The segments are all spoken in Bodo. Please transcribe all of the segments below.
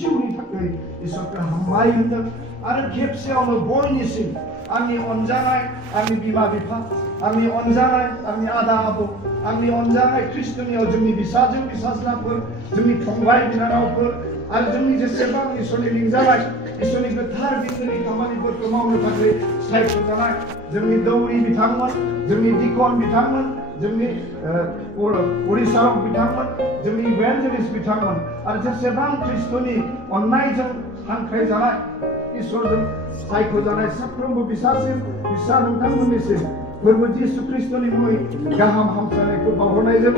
जिउनि थाखाय इसोरखौ हामबाय होनदों आरो खेबसेयावनो बयनिसिम आंनि अनजानाय आंनि बिमा बिफा आंनि अनजानाय आंनि आदा आबौ आंनि अनजानाय ख्रिस्टनियाव जोंनि बिसाजो बिसाज्लाफोर जोंनि फंबाय बिनानावफोर आरो जोंनि जेसेबां इसोरनि लिंजानाय इसोरनि गोथार बिन्दोनि खामानिफोरखौ मावनो थाखाय सायख'जानाय जोंनि दौरि बिथांमोन जोंनि दिकन बिथांमोन जोंनि परिचारक बिथांमोन जोंनि इभान्जेलिस्ट बिथांमोन आरो जेसेबां ख्रिस्टनि अननायजों हांख्रायजानाय इसोरजों सायख'जानाय साफ्रोमबो फिसा नोंथांमोननिसिम फोरबो जिसु ख्रिस्टनि मुङै गाहाम हामलायनायखौ बावहरनायजों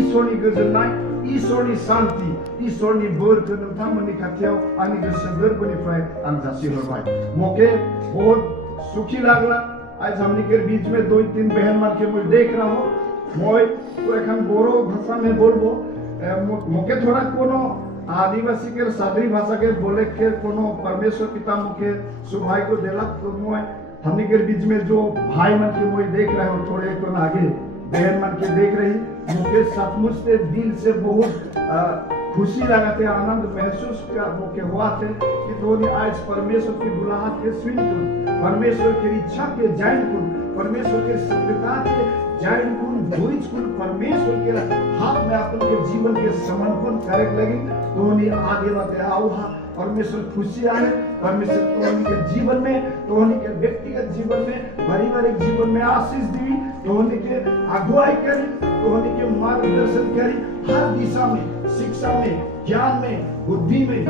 इसोरनि गोजोननाय इसोरनि शांति इसोरनि बोरखौ नोंथांमोननि खाथियाव आंनि गोसो गोरबोनिफ्राय आं जासिहरबाय मोके बहुत सुखी लागला आज हमने के बीच में 2-3 बहन मान के मैं देख रहा हूँ मैं तो एक बोरो भाषा में बोलबो मोके थोड़ा कोनो आदिवासी के सादरी भाषा के बोले के कोनो परमेश्वर पिता मुके सुभाई को देला तो मैं हमने के बीच में जो भाई मन के मैं देख रहा हूँ थोड़े तो आगे बहन मन के देख रही मुके सचमुच से दिल से बहुत खुशी लगा थे आनंद महसूस मुके हुआ थे कि दोनों आज परमेश्वर की बुलाहट के सुन परमेश्वर की इच्छा के जान कुन परमेश्वर के सत्यता के जान कुन धोइच कुन परमेश्वर के हाथ में अपन के जीवन के समर्पण करे लगी दोनों आगे बढ़ते आउहा परमेश्वर खुशी आए परमेश्वर तोहनी के जीवन में तोहनी के व्यक्तिगत जीवन में पारिवारिक जीवन में आशीष दी तोहनी के अगुवाई करी तोहनी के मार्गदर्शन करी हर दिशा में शिक्षा में ज्ञान में बुद्धि में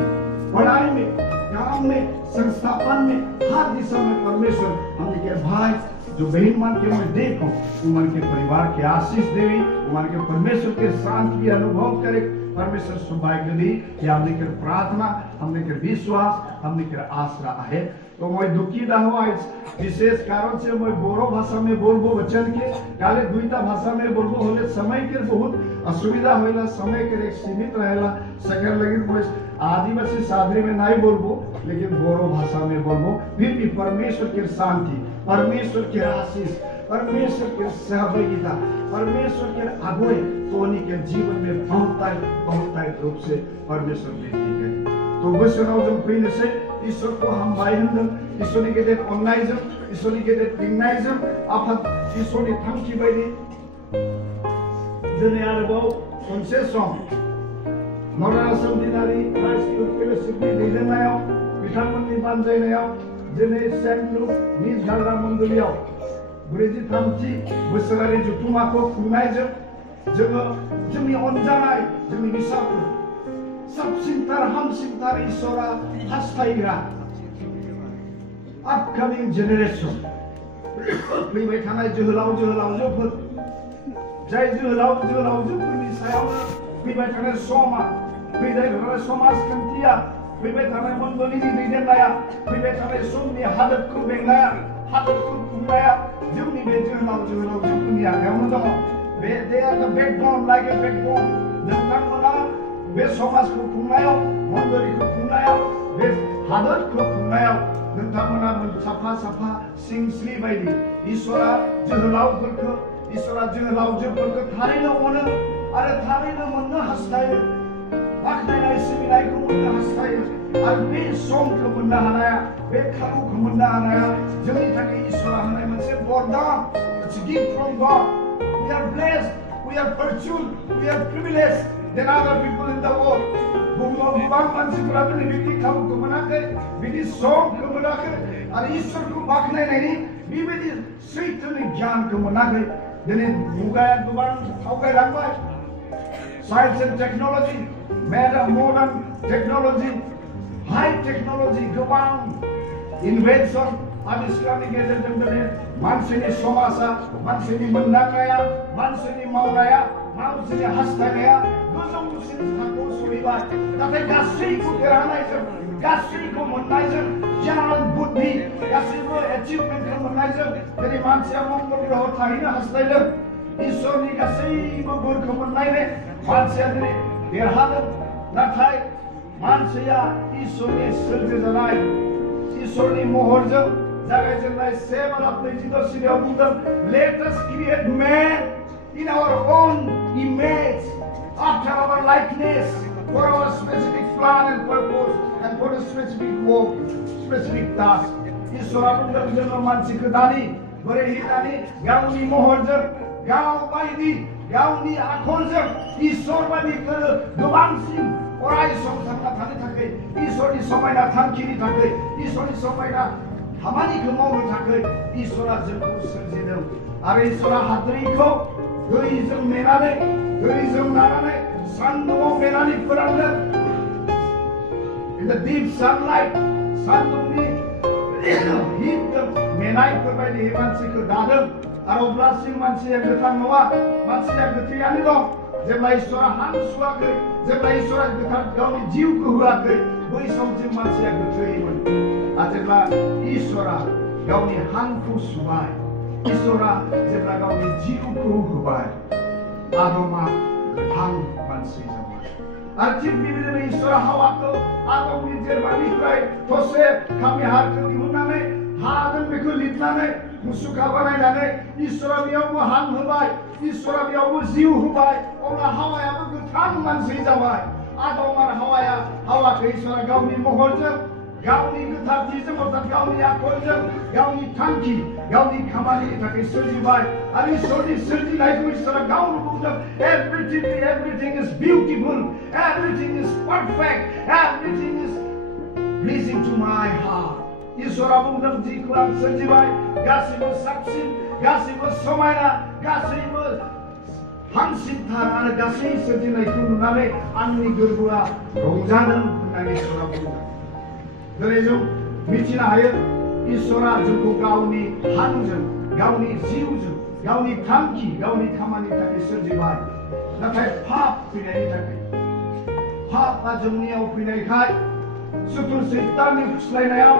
पढ़ाई में काम में संस्थापन में हर दिशा में परमेश्वर हमने के भाई जो बहन मान के मैं देखो उमर के परिवार के आशीष देवी उमर के परमेश्वर के शांति अनुभव करे परमेश्वर सौभाग्य दी कि हमने के प्रार्थना हमने के विश्वास हमने के आसरा है तो मैं दुखी ना हो आज विशेष कारण से मैं बोरो भाषा में बोलबो वचन के काले दुईटा भाषा में बोलबो होले समय के बहुत असुविधा होइला समय के एक सीमित रहेला सकर लगिन मैं आदिवासी सादरी में नहीं बोलबो लेकिन बोरो भाषा में बोलबो फिर भी परमेश्वर के शांति परमेश्वर के आशीष परमेश्वर के सहभागिता परमेश्वर के अगुवाई तोहनी के जीवन में बहुत रूप से परमेश्वर वृद्धि करे तो बोसोराव जों फैनोसै इसोरखौ हामबाय होनदों इसोरनि गेदेर अननायजों इसोरनि गेदेर लिंनायजों आफाद इसोरनि थांखि बायदि दिनै आरोबाव खनसे सम नरासम दिनारि क्राइस्ट इयुथ फेल'शिपनि दैदेननायाव बिथांमोननि बानजायनायाव दिनै सेन्ट लुक निज गारजा मण्डलीयाव 43थि बोसोरारि जथुम्माखौ खुंनायजों जोङो जोंनि अनजानाय जोंनि बिसाफोर साबसिनथार हामसिनथार इसोरा हास्थायग्रा अपकमिं जेनेरेशन फैबाय थानाय जोहोलावजोफोर जाय जोहोलावजोफोरनि सायावनो फैबाय थानाय समा फैबाय थानाय समाजखान्थिया फैबाय थानाय मण्डलीनि दैदेननाया फैबाय थानाय समनि हादोरखौ बेंनाया हादोरखौ खुंनाया जोंनि बे जोहोलावजोफोरनि आखायावनो दङ बे दे आर द बेकबोन लाइक ए बेकबोन नोंथांमोना बे समाजखौ खुंनायाव मण्डलीखौ खुंनायाव बे हादोरखौ खुंनायाव नोंथांमोना साफा सिंस्रि बायदि इसोरा जोहोलावजोफोरखौ थारैनो अनो आरो थारैनो मोननो हास्थायो बाख्नायनाय सिबिनायखौ मोननो हास्थायो आरो बे समखौ मोननो हानाया बे खाबुखौ मोननो हानाया जोंनि थाखाय इसोरा होनाय मोनसे वरदान इट्स गिफ्ट फ्रम गड we are blessed we are fortunate we are privileged than other people in the world बुहुमाव गोबां मानसिफोरा दिनै बिदि खाबुखौ मोनाखै बिदि समखौ मोनाखै आरो इसोरखौ बाख्नायनायनि बेबायदि सैथोनि गियानखौ मोनाखै दिनै मुगाया गोबां आवगायलांबाय science and technology modern technology high technology गोबां इन्वेंशन आविष्कारनि गेजेरजों दिनै मानसिनि समाजा मानसिनि मोनदांनाया मानसिनि मावनाया मानसिनि हास्थायनाया गोजौसिन थाखोआव सहैबाय नाथाय गासैखौ देरहानायजों गासैखौ मोननायजों गियान बुद्धि गासैबो एचिभमेन्टखौ मोननायजों दिनै मानसिया मंगल ग्रहआव थाहैनो हास्थायदों इसोरनि गासैबो बोरखौ मोननायनि मानसिया दिनै देरहादों नाथाय मानसिया इसोरनि सोरजिजानाय इसोरनि महरजों जागायजेननाय 7:22 सिरियाव बुंदों let us create man in our own image after our likeness for our specific plan and purpose and for a specific work, specific task. Isora bukan जोङो मानसिखौ दानि बोरै दानि गावनि महरजों गावबायदि गावनि आखलजों इसोर बायदिखौ गोबांसिन अराय सम थांना थानो थाखाय इसोरनि समायना थांखिनि थाखाय इसोरनि समायना खामानिखौ मावनो थाखाय इसोरा जोंखौ सोरजिदों आरो इसोरा हाद्रिखौ दैजों मेनानै दैजों नानानै सान्दुङाव मेनानै फोरानदों in the deep sunlight सान्दुंनि हिटजों मेनायफोरबायदि मानसिखौ दादों आरो अब्लासिम मानसिया गोथां नङा मानसिया गोथैयानो दं जेब्ला इसोरा हां सुवाखै जेब्ला इसोरा गोथां गावनि जिउखौ होआखै बै समसिम मानसिया गोथैमोन आरो जेब्ला इसोरा गावनि हांखौ सुबाय इसोरा जेब्ला गावनि जिउखौ होबाय आदमा गोथां मानसि जाबाय आरो थिग बेबायदिनो इसोरा हावाखौ आदमनि जेरबानिफ्राय थसे खामि हारखौ दिहुननानै हाजों बेखौ लिरनानै मुसुखा बानायनानै इसोरा बेयावबो हां होबाय इसोरा बेयावबो जिउ होबाय अब्ला हावायाबो गोथां मानसि जाबाय आदम आरो हावाखौ इसोरा गावनि महरजों गावनि गोथारथिजों अर्थात गावनि आखलजों गावनि थांखि गावनि खामानिनि थाखाय सोरजिबाय आरो इसोरनि सोरजिनायखौ इसोरा गावनो बुंदों everything is beautiful everything is perfect everything is pleasing to my heart इसोरा बुंदों जिखौ आं सोरजिबाय गासैबो साबसिन गासैबो समायना गासैबो हामसिनथार आरो गासै सोरजिनायखौ नुनानै आंनि गोरबोआ रंजादों होननानै इसोरा बुंदों दिनै जों मिथिनो हायो इसोरा जोंखौ गावनि हांजों गावनि जिउजों गावनि थांखि गावनि खामानिनि थाखाय सोरजिबाय नाथाय पाप फैनायनि थाखाय पापआ जोंनियाव फैनायखाय सुथुर सैताननि फुस्लायनायाव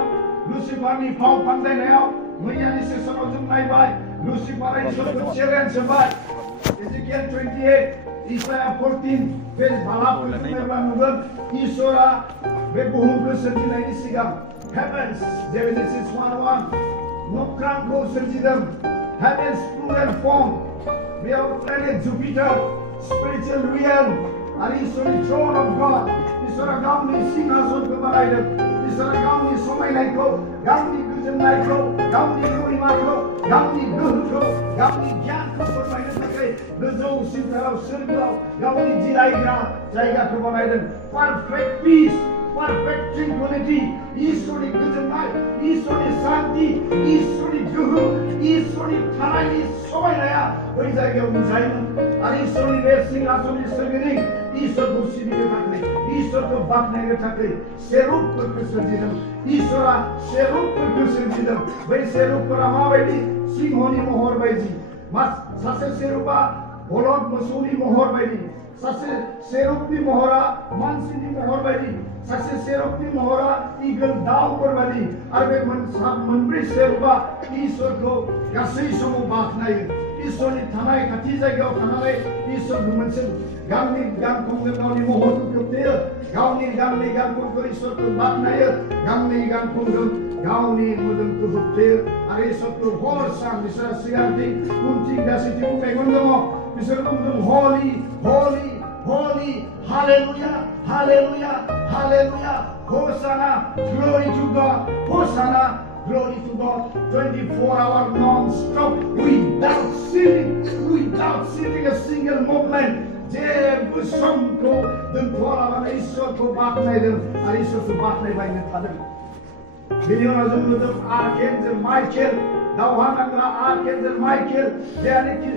लुसिफारनि फाव फान्दायनायाव मैयानि सेसनाव जों नायबाय लुसिफारा इसोरखौ चेलेन्ज होबाय Ezekiel 28 Isaiah 14 बे बालाफोरखौ नायब्ला नुगोन इसोरा बे बुहुमखौ सोरजिनायनि सिगां heavens Genesis 1:1 नख्रांखौ सोरजिदों heavens plural form बेयाव planet Jupiter spiritual realm आरो इसोरनि throne of God इसोरा गावनि सिंहासनखौ बानायदों इसोरा गावनि समायनायखौ गावनि गोजोननायखौ गावनि गरिमाखौ गावनि गोहोखौ गावनि गियानखौ फोरमायनो थाखाय गोजौसिनथाराव सोरगोआव गावनि जिरायग्रा जायगाखौ बानायदों perfect peace perfect tranquility इसोरनि गोजोननाय इसोरनि शान्ति इसोरनि गोहो इसोरनि थानायनि समायनाया बै जायगायाव नुजायोमोन आरो इसोरनि बे सिंहासननि सोरगिदिं इसोरखौ सिबिनो थाखाय इसोरखौ बाख्नायनो थाखाय सेरुबफोरखौ सोरजिदों इसोरा सेरुबफोरखौ सोरजिदों बै सेरुबफोरा माबायदि सिंहनि महर बायदि सासे सेरुबा बलद मोसौनि महर बायदि सासे सेरुबनि महरा मानसिनि महर बायदि सासे सेरुबनि महरा इगल दाउफोर बायदि आरो बे मोनब्रै सेरुबा इसोरखौ गासै समाव बाख्नायो इसोरनि थानाय खाथि जायगायाव थानानै इसोरखौ मोनसे गावनि गानखौनो गावनि महरखौ खोबथेयो गावनि गाननि गानफोरखौ इसोरखौ बाख्नायो गावनि गानखौनो गावनि मोदोमखौ होबथेयो आरो इसोरखौ हर सान बिसोर सिगांथिं उनथिं गासैथिंबो मेगन दङ बिसोर बुंदों हलि हलि हलि hallelujah hallelujah hallelujah hosanna glory to God hosanna Glory to God, 24 hours non-stop, without ceasing a single moment. जेबो समखौ दोनथ'आलाबानो इसोरखौ बाख्नायदों आरो इसोरखौ बाख्नायबायनो थादों बेनि उनाव जों नुदों आर्केन्जेल माइकेल दावहा नांग्रा आर्केन्जेल माइकेल जायनाखि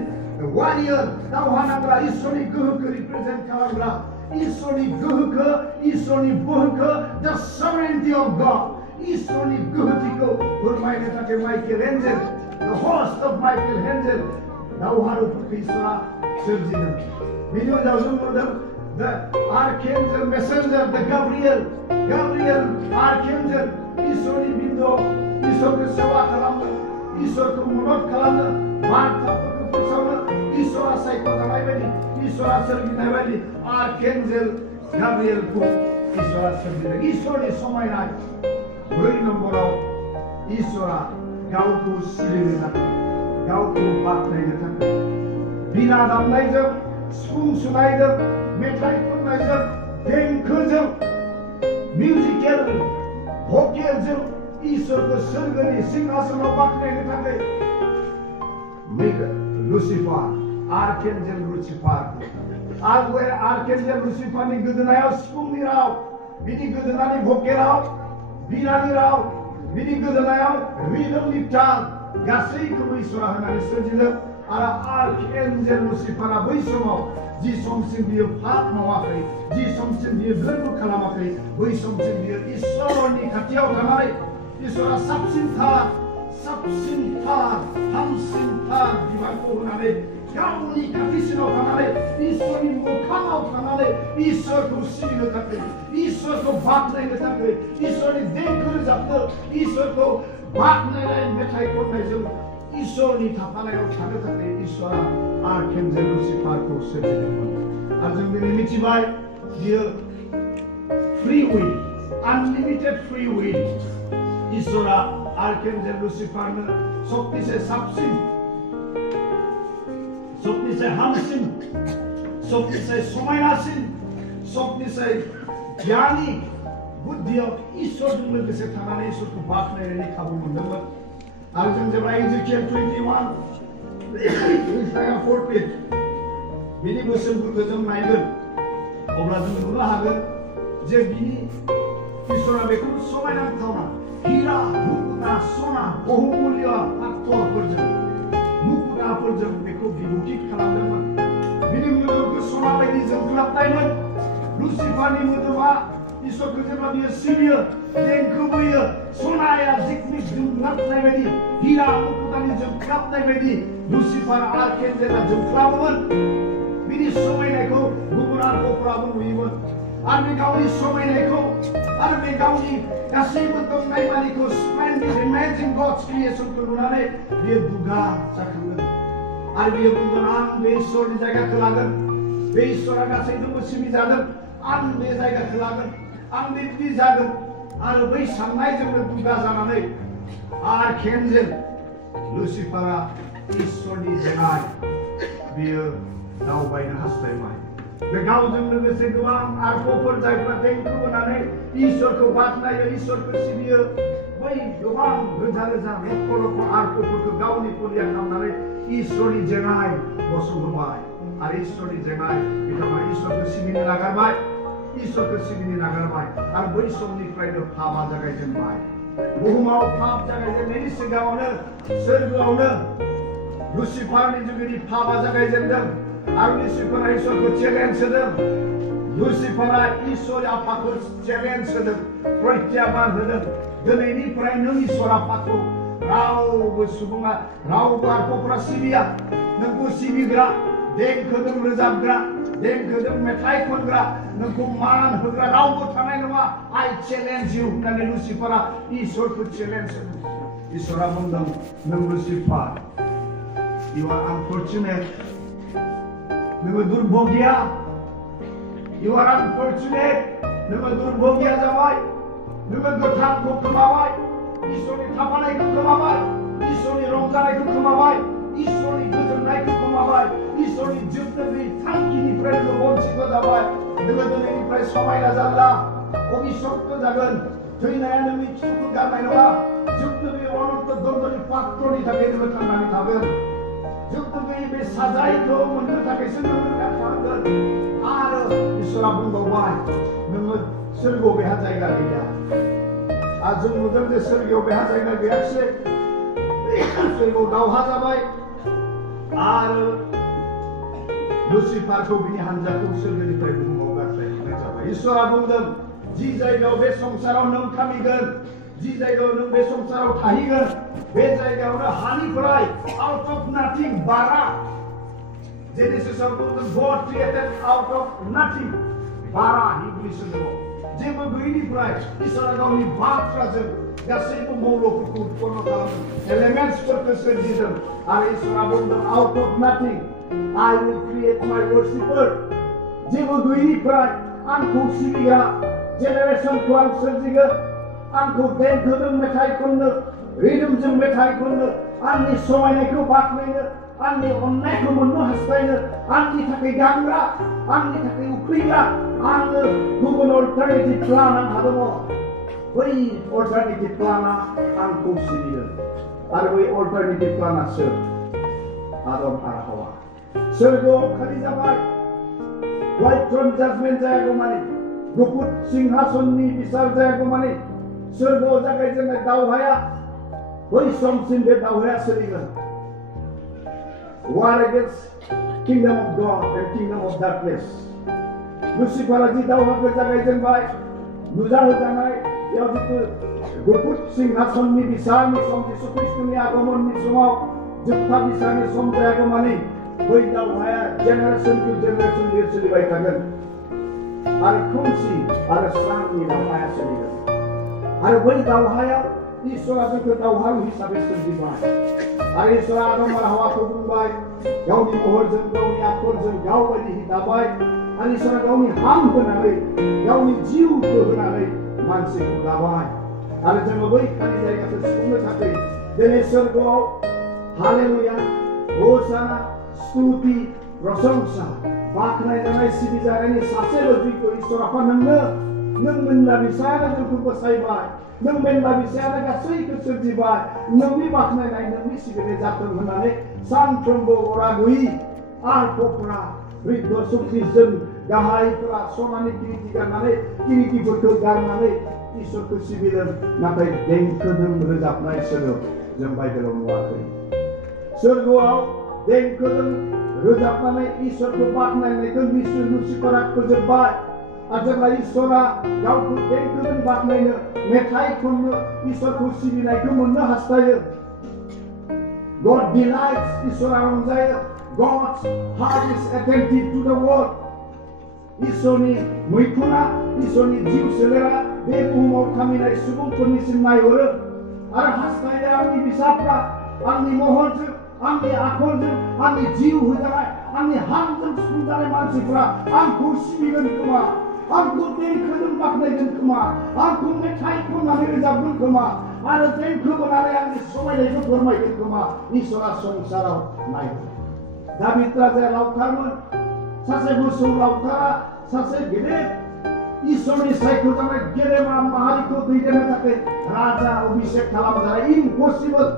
वारियर दावहा नांग्रा इसोरनि गोहोखौ रिप्रेजेन्ट खालामग्रा इसोरनि गोहोखौ इसोरनि बोहोखौ the sovereignty of God इसोरनि गोहोथिखौ फोरमायनो थाखाय Michael Angel the host of Michael Angel दावहारुफोरखौ इसोरा सोरजिदों बेनि उनाव जों नुदों the archangel messenger the Gabriel archangel इसोरनि बिन्दोआव इसोरखौ सेवा खालामनो इसोरखौ मदद खालामनो बार्ताफोरखौ फोसावनो इसोरा सायख'जानाय बायदि इसोरा सोरजिनाय बायदि आर्केन्जेल गाब्रिएलखौ इसोरा सोरजिदों इसोरनि समायनाय 4 नम्बराव इसोरा गावखौ सिबिनो थाखाय गावखौ बाख्नायनो थाखाय बिना दामनायजों सिफुं सुनायजों मेथाइ खननायजों देंखोजों म्यूजिकल भोकेलजों इसोरखौ सोरगोनि सिंहासनाव बाख्नायनो थाखाय लुसिफार आर्केन्जेल लुसिफार आर्केन्जेल लुसिफारनि गोदोनायाव सिफुंनि राव बिनि गोदोनानि भकेलाव बिनानि राव बिनि गोदोनायाव रिदमनि ताल गासैखौबो इसोरा होनानै सोरजिदों आरो आर्केन्जेल लुसिफारा बै समाव जि समसिम बियो पाप मावाखै जि समसिम बियो गोर्बो खालामाखै बै समसिम बियो इसोरनि खाथियाव थानानै इसोरा साबसिनथार हामसिनथार बिबानखौ होनानै गावनि खाथिसिनाव थानानै इसोरनि मोखाङाव थानानै इसोरखौ सिबिनो थाखाय इसोरखौ बाख्नायनो थाखाय इसोरनि देंखो रोजाबनो इसोरखौ बाख्नायनाय मेथाइ खननायजों इसोरनि थाफानायाव थानो थाखाय इसोरा आर्केन्जेल लुसिफारखौ सोरजिदोंमोन आरो जों दिनै मिथिबाय बियो free will unlimited free will इसोरा आर्केन्जेल लुसिफारनो सबसे साबसिन सबसे हामसिन सबसे समायनासिन सबसे ज्ञानी बुद्धियाव इसोरजों लोगोसे थानानै इसोरखौ बाख्नायनायनि खाबु मोनदोंमोन आरो जों जेब्ला इजिकिएल 21 इसाया 4 पेज बिनि बोसोनफोरखौ जों नायगोन अब्ला जों नुनो हागोन जे बिनि इसोरा बेखौ समायनाथावना हीरा मुकुटा सना बहुमूल्य पाथरफोरजों मुकुटाफोरजों बेखौ बिबुखित खालामदोंमोन बिनि मोदोमखौ सना बायदि जोंख्लाबनायमोन लुसिफारनि मोदोमा इसोरखौ जेब्ला बियो सिबियो देंखो बोयो सनाया जिकमिक जोंख्लाबनाय बायदि हीरा मुकुटानि जोंख्लाबनाय बायदि लुसिफार आर्केन्जेला जोंख्लाबोमोन बिनि समायनायखौ गुबुन आर्कफोराबो नुयोमोन आरो बे गावनि समायनायखौ आरो बे गावनि गासैबो दंनाय मानिखौ स्प्लेन्डिड इमेजिन गड्स क्रिएशनखौ नुनानै बियो दुगा जाखांदों आरो बियो बुंगोन आं बे इसोरनि जायगाखौ लागोन बे इसोरा गासैजोंबो सिबिजागोन आं बे जायगाखौ लागोन आं बेबायदि जागोन आरो बै साननायजोंनो दुगा जानानै आर्केन्जेल लुसिफारा इसोरनि जायगाय बियो दावबायनो हास्थायबाय बे गावजों लोगोसे गोबां आर्कफोर जायफोरा देंखो बोनानै इसोरखौ बाख्नायो इसोरखौ सिबियो बै गोबां रोजा रोजा लक्ष लक्ष आर्कफोरखौ गावनि कलिया खालामनानै इसोरनि जेंनाय गसंहोबाय आरो इसोरनि जेंनाय बिथांमोना इसोरखौ सिबिनो नागारबाय इसोरखौ सिबिनो नागारबाय आरो बै समनिफ्रायनो पापआ जागायजेनबाय बुहुमाव पाप जागायजेननायनि सिगाङावनो सोरगोआवनो लुसिफारनि जुगेदि पापआ जागायजेनदों आरो लुसिफारा इसोरखौ चेलेन्ज होदों लुसिफारा इसोर आफाखौ चेलेन्ज होदों प्रत्याबान होदों दिनैनिफ्राय नों इसोर आफाखौ रावबो सुबुङा रावबो आर्कफोरा सिबिया नोंखौ सिबिग्रा देंखोजों रोजाबग्रा देंखोजों मेथाइ खनग्रा नोंखौ मान होग्रा रावबो थानाय नङा आइ चेलेन्ज इउ होननानै लुसिफारा इसोरखौ चेलेन्ज होदों इसोरा बुंदों नों लुसिफार इउ आर आनफर्चुनेट नोङो दुर्भगिया इउ आर आनफर्चुनेट नोङो दुर्भगिया जाबाय नोङो गोथांखौ खोमाबाय इसोरनि थाफानायखौ खोमाबाय इसोरनि रंजानायखौ खोमाबाय इसोरनि गोजोननायखौ खोमाबाय इसोरनि जोबनो गैयै थांखिनिफ्राय नोङो बन्सित जाबाय नोङो दिनैनिफ्राय समायना जाला अभिशप्त जागोन थैनाया नोंनि खिथुखौ गारनाय नङा जोबनो गैयै अनन्त दन्दनि पात्रनि थाखाय नोङो थांनानै थागोन जोबनो गैयै बे साजायखौ मोननो थाखायसो नोङो थांगोन आरो इसोरा बुंबावबाय नोङो सोरगोआव बेहा जायगा गैया आरो जों नुदों जे सोरगोआव बेहा जायगा गैयाखिसै सोरगोआव दावहा जाबाय आरो लुसिफारखौ बिनि हानजाखौ सोरगोनिफ्राय बुहुमाव गारस्लायहरनाय जाबाय इसोरा बुंदों जि जायगायाव बे संसाराव नों थामिगोन जि जायगायाव नों बे संसाराव थाहैगोन बे जायगायावनो हानिफ्राय आउट अफ नाथिं बारा जेनेसिसआव बुंदों गड क्रिएटेड आउट अफ नाथिं बारा हिब्रुसो दङ जेबो गैयिनिफ्राय इसोरा गावनि बाथ्राजों गासैबो मौल'फोरखौ उत्पन्न खालामदों एलिमेन्ट्सफोरखौ सोरजिदों आरो इसोरा बुंदों out of nothing I will create my worshipper जेबो गैयिनिफ्राय आंखौ सिबिग्रा जेनेरेसनखौ आं सोरजिगोन आंखौ देंखोजों मेथाइ खननो रिदमजों मेथाइ खननो आंनि समायनायखौ बाख्नायनो आंनि अननायखौ मोननो हास्थायनो आंनि थाखाय गानग्रा आंनि थाखाय उखैग्रा आङो गुबुन अल्टारनेटिभ प्लान आंहा दङ बै अल्टारनेटिभ प्लाना आंखौ सिबिदों आरो बै अल्टारनेटिभ प्लाना सोर आदम आरो हावा सोरगोआव खालि जाबाय व्हाइट थ्रन जाजमेन्ट जायागौमानि गुफुर सिंहासननि बिसार जायागौमानि सोरगोआव जागायजेननाय दावहाया बै समसिम बे दावहाया सोलिगोन war against kingdom of God and kingdom of darkness लुसिफारा जि दावहाखौ जागायजेनबाय नुजाहोजानाय बेयाव जितु गुफुर सिंहासननि बिसारनि सम जिसु ख्रिस्टनि आगमननि समाव जोबथा बिसारनि सम जायागौमानि बै दावहाया जेनेरेसन टु जेनेरेसन बेयो सोलिबाय थागोन आरो खोमसि आरो स्रांनि दावहाया सोलिगोन आरो बै दावहायाव इसोरा जोंखौ दावहारु हिसाबै सोरजिबाय आरो इसोरा आदम आरो हावाखौ बुंबाय गावनि महरजों गावनि आखरजों गावबायदि दाबाय आरो इसोरा गावनि हां होनानै गावनि जिउखौ होनानै मानसिखौ दाबाय आरो जोङो बै खालि जायगाखौ सुफुंनो थाखाय दिनै सोरगोआव हालेलुया होसाना स्तुति प्रशंसा बाख्नायजानाय सिबिजानायनि सासेल' जिउखौ इसोरा नोंनो नों मेनला बिसायानो जोंखौ बसायबाय नों मेनला बिसायानो गासैखौ सोरजिबाय नोंनि बाख्नायनाय नोंनि सिबिनाय जाथों होननानै सानफ्रोमबो अरागुयि आरफोरा बृद्ध सुखिजों गाहायफोरा सनानि किरिति गाननानै किरितिफोरखौ गारनानै इसोरखौ सिबिदों नाथाय देंखोजों रोजाबनाय सोदोब जों बाइबेलाव नुवाखै सोरगोआव देंखोजों रोजाबनानै इसोरखौ बाख्नायनायखौ लुसिफारा फोजोबबाय आरो जेब्ला इसोरा गावखौ देंखोजों बाख्नायनो मेथाइ खननो इसोरखौ सिबिनायखौ मोननो हास्थायो God delights इसोरा रंजायो God's heart is attentive to the world इसोरनि मैखुना इसोरनि जिउ सोलेरा बे बुहुमाव थामिनाय सुबुंफोरनिसिम नायहरो आरो हास्थायो आंनि फिसाफ्रा आंनि महरजों आंनि आखरजों आंनि जिउ होजानाय आंनि हांजों सुफुंजानाय मानसिफ्रा आंखौ सिबिगोन खोमा आंखौ देंखोजों बाख्नायगोन खोमा आंखौ मेथाइ खननानै रोजाबगोन खोमा आरो देंखो बोनानै आंनि समायनायखौ फोरमायगोन खोमा इसोरा संसाराव नायहरो दाबिद राजाया लावखारमोन सासे मोसौ लावखारा सासे गेदेर इसोरनि सायख'जानाय गेदेमा माहारिखौ दैदेननो थाखाय राजा अभिषेक खालामजानाय इम्पसिबल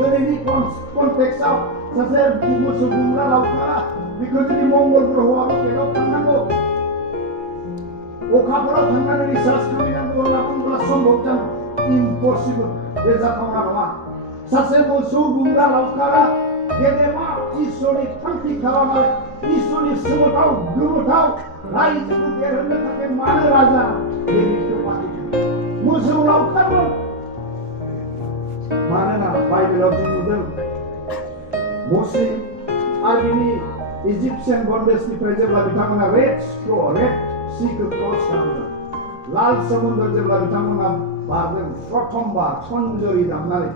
दिनैनि कन्टेक्सआव सासे मोसौ गुमग्रा लावखारा बेखौ जुदि मंगल ग्रहआव केराव थांनांगौ अखाफोराव थांनानै रिसार्च खालामनांगौ होनना बुंब्ला सम्भब जानो इम्पसिबल बे जाथावना नङा सासे मोसौ गुमग्रा लावखारा गेदेमा इसोरनि थांखि खालामनाय इसोरनि सोमोनाव गोमोथाव रायजोखौ देरहोनो थाखाय मानो राजा देबिखौ बाहायदों मोसौ लावखारमोन मानोना बाइबेलाव जों नुदों मसे आरो बिनि इजिप्सियान बन्डेजनिफ्राय जेब्ला बिथांमोना रेड सीखौ क्रस खालामदों लाल समुद्र जेब्ला बिथांमोना बारदों प्रथमबार सन्जरि दामनानै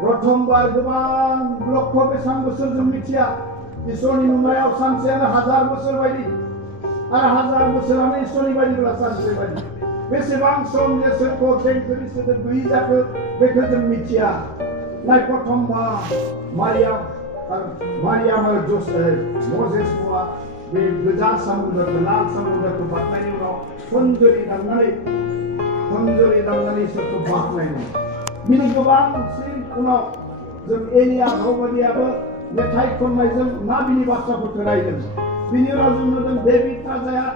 प्रथमबार गोबां लक्ष बेसेबां बोसोर जों मिथिया इसोरनि नुनायाव सानसेयानो 1000 बोसोर बायदि आरो 1000 बोसोरानो इसोरनि बायदिब्ला सानसे बायदि बेसेबां सम जे सोरखौ देंखोनि सोदोब गैयि जाखो बेखौ जों मिथिया नाय प्रथमबार मारियाम आरो मजेस मुवा बे गोजा समुद्रखौ लाल समुद्रखौ बारनायनि उनाव सन्जरि दामनानै इसोरखौ बाख्नायनाय बिनि गोबांसिन उनाव जों एलिया बायदियाबो मेथाइ खननायजों मा बिनि बाथ्राफोरखौ रायदों बिनि उनाव जों नुदों डेभिड राजाया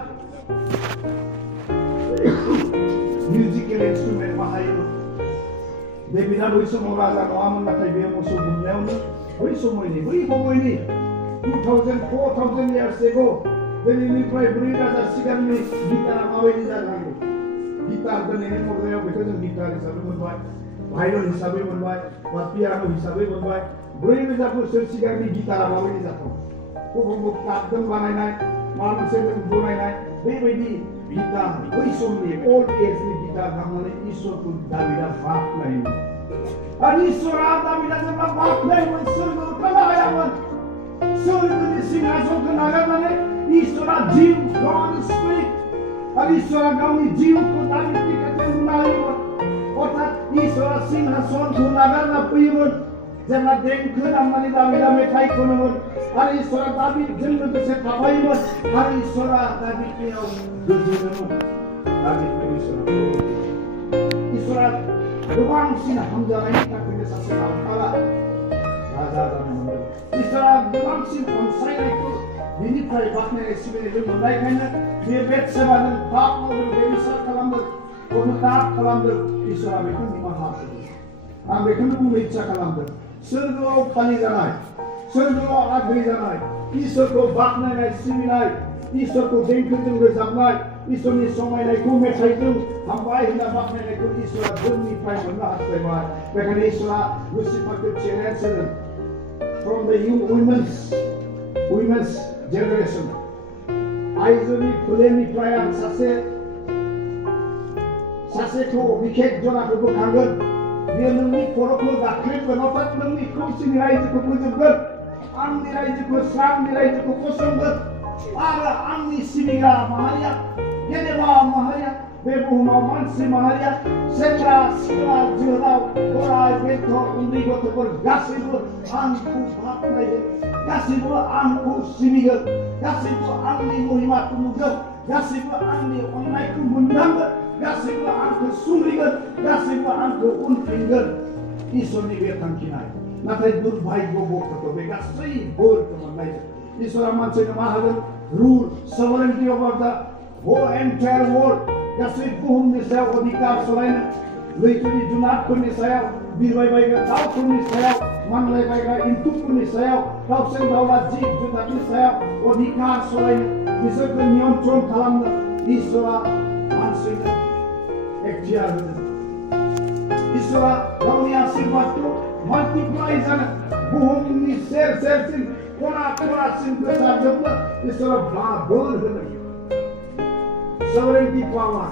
मिउजिकेल इन्स्ट्रुमेन्ट बाहायोमोन डेभिडआ बै समाव राजा नङामोन नाथाय बे मोसौ गुमनायावनो बै समयनि 2000-4000 years ago दिनैनिफ्राय 4000 सिगांनि गिटारा माबायदि जानांगौ गिटार दिनैनि मुगायाव बेखौ जों गिटार हिसाबै मोनबाय भायलिन हिसाबै मोनबाय बा पियानो हिसाबै मोनबाय 4000 बोसोर सिगांनि गिटारा माबायदि जाथाव गुबुन काटजों बानायनाय माबा मोनसे बनायनाय बेबायदि गिटार बै समनि ओल्ड एजनि गिटार दामनानै इसोरखौ दाबिदा बाख्नायोमोन आरो इसोरा दाबिदा जेब्ला बाख्नायोमोन सोरगोआव थानो हायामोन सोरगोनि सिंहासनखौ नागारनानै इसोरा जिउ गावनि स्पिरिट आरो इसोरा गावनि जिउखौ दाबिदनि खाथियाव होना होयोमोन अर्थात इसोरा सिंहासनखौ नागारना फैयोमोन जेब्ला देंखो दामनानै दाबिदा मेथाइ खनोमोन आरो इसोरा दाबिदजों लोगोसे थाफायोमोन आरो इसोरा दाबिदनियाव गोजोनोमोन दाबिदखौ इसोरा गोबांसिन हामजानायनि थाखायनो सासे नामफारा राजा जानो मोनदों इसोरा गोबांसिन अनसायनायखौ बिनिफ्राय बाख्नायनाय सिबिनायजों मोननायखायनो बे बेतसेबाजों पाप मावदों बेबिसार खालामदों अबतार खालामदों इसोरा बेखौ निमाहा होदों आं बेखौनो बुंनो इच्छा खालामदों सोरगोआव खालि जानाय सोरगोआव आद्रि जानाय इसोरखौ बाख्नायनाय सिबिनाय इसोरखौ देंखोजों रोजाबनाय इसोरनि समायनायखौ मेथाइजों हामबाय होनना बाख्नायनायखौ इसोरा जोंनिफ्राय मोननो हास्थायबाय बेखायनो इसोरा लुसिफारखौ चेलेन्ज होदों from the young women's generation आइजोनि फोलेरनिफ्राय आं सासेखौ बिखेक जनाखौ बोखांगोन बियो नोंनि खर'खौ गाख्रेबगोन अर्थात नोंनि खोमसिनि रायजोखौ फोजोबगोन आंनि रायजोखौ स्रांनि रायजोखौ फसंगोन आरो आंनि सिबिग्रा माहारिया गेदेमा माहारिया बे बुहुमाव मानसि माहारिया सेंग्रा सिख्ला जोहोलाव बोराय बेन्थ उन्दै गथ'फोर गासैबो आंखौ बाख्नायगोन गासैबो आंखौ सिबिगोन गासैबो आंनि महिमाखौ नुगोन गासैबो आंनि अननायखौ मोनदांगोन गासैबो आंखौ सुंग्रिगोन गासैबो आंखौ उनफिनगोन इसोरनि बे थांखिनाय नाथाय दुर्भाग्य बखथ' बे गासै बोरखौ मोननायजों इसोरा मानसिनो मा होगोन रुल सभरेनिटि ओभार द whole entire world गासै बुहुमनि सायाव अधिकार सलायनो लैथोनि जुनारफोरनि सायाव बिरबायबायग्रा दाउफोरनि सायाव मानलायबायग्रा एम्फौफोरनि सायाव दाउसिन दाउला जिब जुनारनि सायाव अधिकार सलायनो बिसोरखौ नियन्त्रण खालामनो इसोरा मानसिनो एक्टियार होदों इसोरा गावनि आशीर्वादखौ माल्टिप्लाइ जानो बुहुमनि सेर सेरसिम खना खनासिम गोसारजोबनो इसोरा बोर होदों sovereignty power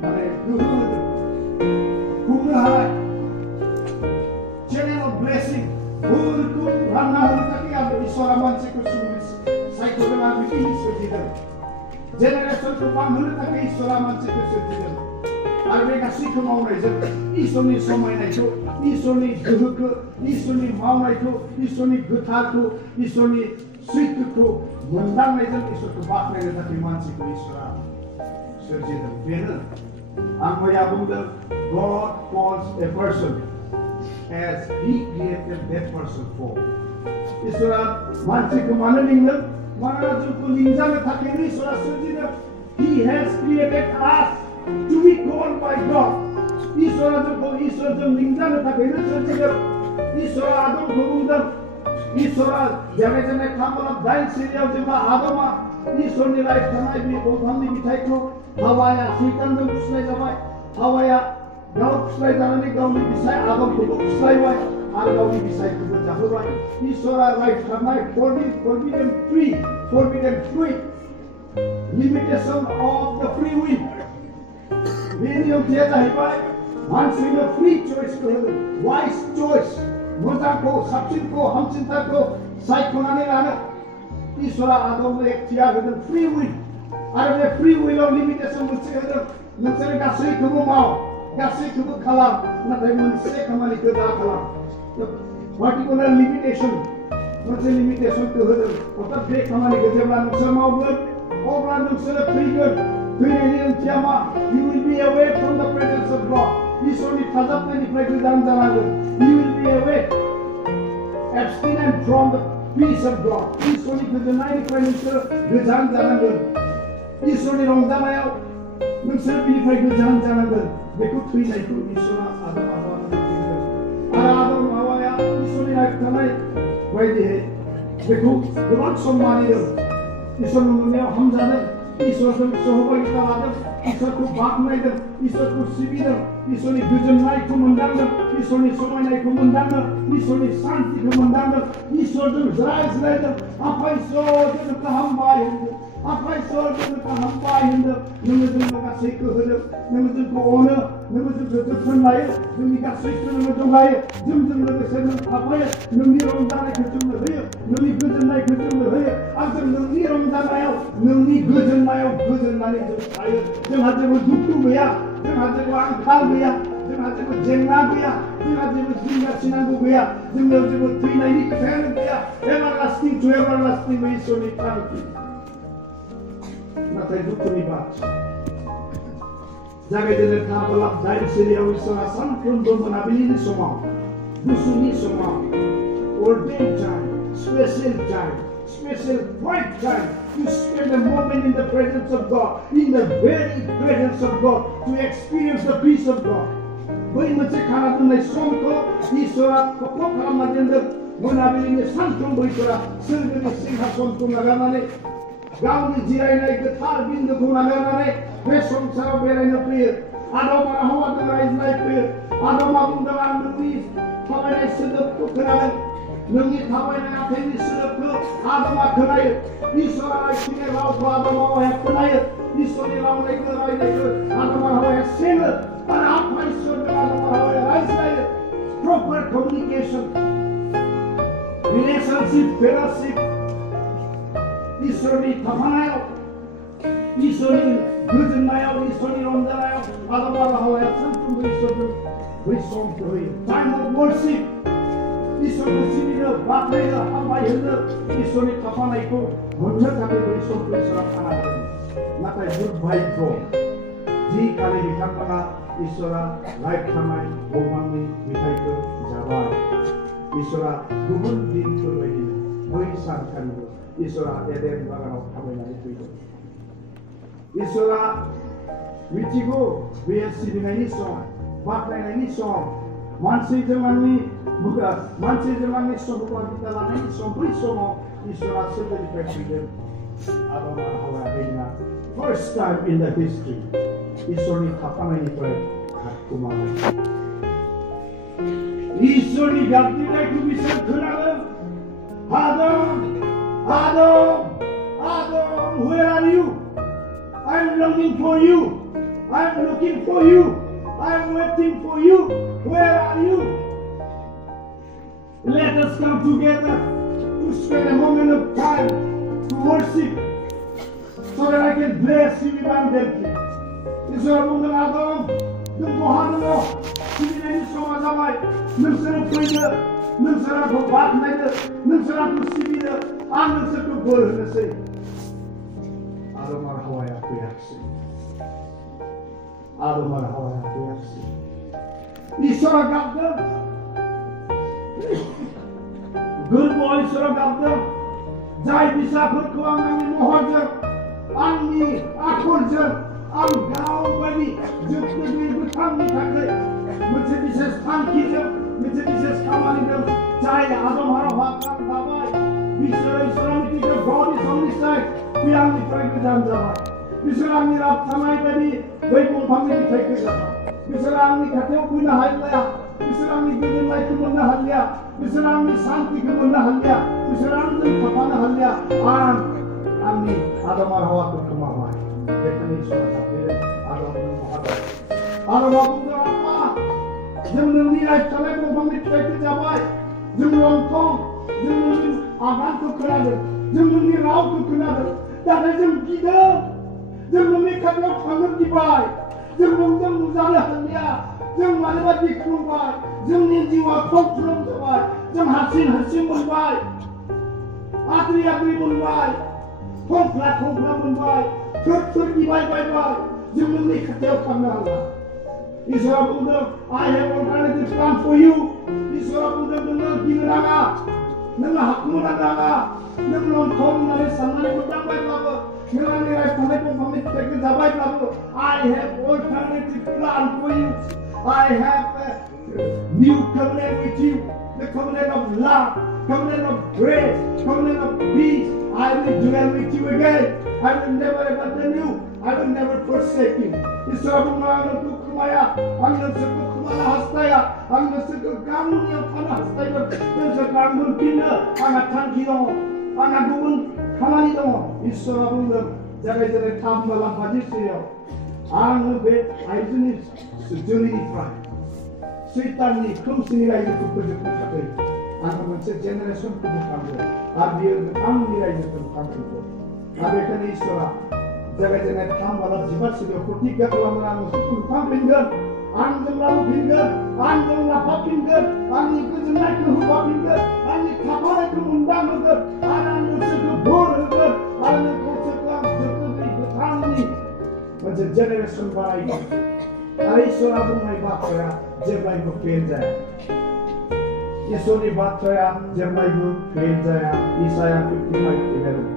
माने गोहो खुंनो हानाय channel of blessing बोरखौ रानना होनो थाखाय आरो इसोरा मानसिखौ सायख'दों आरो बिखौ सोरजिदों जेनेरेसनखौ बांहोनो थाखाय इसोरा मानसिखौ सोरजिदों आरो बे गासैखौ मावनायजों इसोरनि समायनायखौ इसोरनि गोहोखौ इसोरनि मावनायखौ इसोरनि गोथारखौ इसोरनि सैथोखौ मोनदांनायजों इसोरखौ बाख्नायनो थाखाय मानसिखौ इसोरा सोरजिदों बेनो आं मैया बुंदों God calls a person as He created that person for इसोरा मानसिखौ मानो लिंदों मानोना जोंखौ लिंजानो थाखायनो इसोरा सोरजिदों He has created us to be called by God इसोरा जोंखौ इसोरजों लिंजानो थाखायनो सोरजिदों इसोरा आदमखौ बुंदों इसोरा जेने जेने खामला दाइन सिरियाव जेब्ला आदमा इसोरनि रायखांनाय बे दंफांनि बिथाइखौ हावाया सैतानजों फुस्लाय जाबाय हावाया गाव फुस्लाय जानानै गावनि बिसाय आदमखौबो फुस्लायबाय आरो गावनि बिसायखौबो जाहोबाय इसोरा रायखांनाय forbidden fruit limitation of the free will बेनि ओंथिया जाहैबाय मानसिनो फ्री चॉइसखौ होदों वाइज चॉइस मोजांखौ साबसिनखौ हामसिनथारखौ सायख'नानै लानो इसोरा आदमनो एक्टियार होदों फ्री विल आरो बे फ्री विलाव लिमिटेशन मोनसे होदों नोंसोर गासैखौबो माव गासैखौबो खालाम नाथाय मोनसे खामानिखौ दा खालाम पार्टिकुलार लिमिटेशन मोनसे लिमिटेशनखौ होदों अर्थात बे खामानिखौ जेब्ला नोंसोर मावगोन अब्ला नोंसोरो थैगोन थैनायनि ओंथिया मा you will be away from the presence of God इसोरनि थाजाबनायनिफ्राय गोजान जानांगोन you will be away abstinent from the peace of God इसोरनि गोजोननायनिफ्राय नोंसोर गोजान जानांगोन इसोरनि रंजानायाव नोंसोर बिनिफ्राय गोजान जानांगोन बेखौ थैनायखौ इसोरा आदम हावानो दिन्थिदों आरो आदम हावाया इसोरनि रायखांनाय बायदियै बेखौ गोबां सम मानिदों इसोरनि नुनायाव हामजादों इसोरजों सहभागिता लादों इसोरखौ बाख्नायदों इसोरखौ सिबिदों इसोरनि गोजोननायखौ मोनदांदों इसोरनि समायनायखौ मोनदांदों इसोरनि शान्तिखौ मोनदांदों इसोरजों रायज्लायदों आफा इसोरजों हामबाय होनदों आफा इसोरजों हामबाय होनदों नोङो जोंनो गासैखौ होदों नोङो जोंखौ अनो नोङो जोंखौ जोथोन लायो जोंनि गासैखौ नोङो जगायो जोंजों लोगोसे नों थाफायो नोंनि रंजानायखौ जोंनो होयो नोंनि गोजोननायखौ जोंनो होयो आरो जों नोंनि रंजानायाव नोंनि गोजोननायाव गोजोननानै जों थायो जोंहा जेबो दुखु गैया जोंहा जेबो आंखाल गैया जोंहा जेबो जेंना गैया जोंहा जेबो जिंगासिनांगौ गैया जोंनियाव जेबो थैनायनि खोथायानो गैया एभारलास्टिं टु एभारलास्टिं बे इसोरनि थांखि नाथाय दुखुनि बाथ्रा जागायजेननो थाबोला दाइन सिरियाव इसोरा सानफ्रोमबो मोनाबिलिनि समाव गुसुनि समाव ordained time special right time to spend a moment in the presence of God, in the very presence of God, to experience the peace of God. बै मोनसे खाना दोननाय समखौ इसोरा थख' खालामना दोनदों मोनाबिलिनि सानफ्रोमबो इसोरा सोरगोनि सिंहासनखौ नागारनानै गावनि जिरायनाय गोथार बिन्दोखौ नागारनानै बे संसाराव बेरायनो फैयो आदम आरो हौवाजों रायज्लाय फैयो आदमा बुंदों आं नोंनि थाबायनाय सोदोबखौ खोनादों नोंनि थाबायनाय आथिंनि सोदोबखौ आदमा खोनायो इसोरा आथिंनि रावखौ आदमा हौवाया खोनायो इसोरनि रावनायखौ रायनायखौ आदमा हौवाया सेनो आरो आफा इसोरजों आदमा हौवाया रायज्लायो प्रपार कमिउनिकेसन रिलेशनशिप फेल'शिप इसोरनि थाफानायाव इसोरनि गोजोननायाव इसोरनि रंजानायाव आदम आरो हौवाया सानफ्रोमबो इसोरजों बै समखौ होयो टाइम अफ वर्शिप इसोरखौ सिबिनो बाख्नायनो हामबाय होनो इसोरनि थाफानायखौ मोननो थाखाय बै समखौ इसोरा खाना होदों नाथाय दुर्भाग्य जि खालि बिथांमोना इसोरा रायखांनाय भगबाननि मेथाइखौ जाबाय इसोरा गुबुन दिनफोरबायदि बै सानखालिबो इसोरा एडेन बागानाव थाबायनानै फैदों इसोरा मिथिगौ बेयो सिबिनायनि सम बाख्नायनायनि सम मानसिजों आंनि समखौ बिथा लानायनि सम बै समाव इसोरा सोरगोनिफ्राय फैदों आदम आरो हौवाया फैना first time in the history इसोरनि थाफानायनिफ्राय हादखुमाबाय इसोरनि गाबज्रिनायखौ बिसोर खोनादों Adam, where are you? I'm longing for you. I'm looking for you. I'm waiting for you. Where are you? Let us come together to spend a moment of time to worship so that I can bless you abundantly. Isra bukan Adam, Tuhanmu, sibilannya semua damai, nusra punya, nusra buat naga, nusra kusibila, nusra kubur nasi. Adam marhawaya kuyaksi. Adam marhawaya kuyaksi. Isra gabda, good boy Isra gabda, jai bisa berkuangan muhajir, angni akurjar. आं गावबायदि जोबनो गोथांनि थाखाय मोनसे बिसेस थांखिजों मोनसे बिसेस खामानिजों जाय आदम आरो हौवाखौ दाबाय बिसोरो इसोरा मिथिगौ God is on his side बे आंनिफ्राय गोजान जाबाय बिसोर आंनि राबथानाय बायदि बै दंफांनि फिथाइखौ जाबाय बिसोर आंनि खाथियाव फैनो हालिया बिसोर आंनि गोजोननायखौ मोननो हालिया बिसोर आंनि शान्तिखौ मोननो हालिया बिसोर आंजों थाफानो हालिया आं आंनि आदम आरो हौवाखौ खोमाबाय बेखायनो इसोरा गाबज्रिदों आदमा बुंदों आफा जों नोंनि रायज्लायनाय दंफांनि फिथाइखौ जाबाय जों लंथं जों नोंनि आगानखौ खोनादों जों नोंनि रावखौ खोनादों नाथाय जों गिदों जों नोंनि खाथियाव थांनो गिबाय जों नोंजों नुजानो हालिया जों मानोबा गिख्रंबाय जोंनि जिउआ खमफ्रोम जाबाय जों हारसिं मोनबाय आद्रि मोनबाय खंख्ला मोनबाय थोर गिबाय जों नोंनि खाथियाव थांनो हाला इसोरा बुंदों I have alternative plan for you इसोरा बुंदों नोङो गिनो नाङा नोङो हाखुमानो नाङा नों लंथं होननानै साननानै मोनदांबायब्लाबो नों आंनि रायज्लायनाय दंफांनि फिथाइखौ जाबायब्लाबो I have alternative plan for you I have a new covenant with you the covenant of love covenant of grace covenant of peace I will dwell with you again I will never abandon you I will never forsake you इसोरा बुंदों आं नोंखौ खोमाया आं नोंसोरखौ खोमानो हास्थाया आं नोंसोरखौ गावनियाव थानो हास्थायगोन नोंसोरखौ आं मोनफिननो आंहा थांखि दङ आंहा गुबुन खामानि दङ इसोरा बुंदों जागायजेननाय 3:5 सिरियाव आङो बे आइजोनि जोलैनिफ्राय सैताननि खोमसिनि रायजोखौ फोजोबनो थाखाय आङो मोनसे जेनेरेसनखौ बोखांगोन आरो बियो आंनि रायजोखौ बोखांगोन आरो बेखायनो इसोरा जागायजेननाय 3:15 सिरियाव प्रतिज्ञा खालामो आं नोंसोरखौ बोखांफिनगोन आं जोंब्लाबो फिनगोन Anjing lapapinkan, anjing kejenak kehupapinkan, anjing kapal kemundang kan, anjing sekebor kan, anjing kosekam sekebri betani. Macam generation baik. Hari seorang mai baat saya, jemai bu fail jaya. Isoni baat saya, jemai bu fail jaya. Isaya 55:11.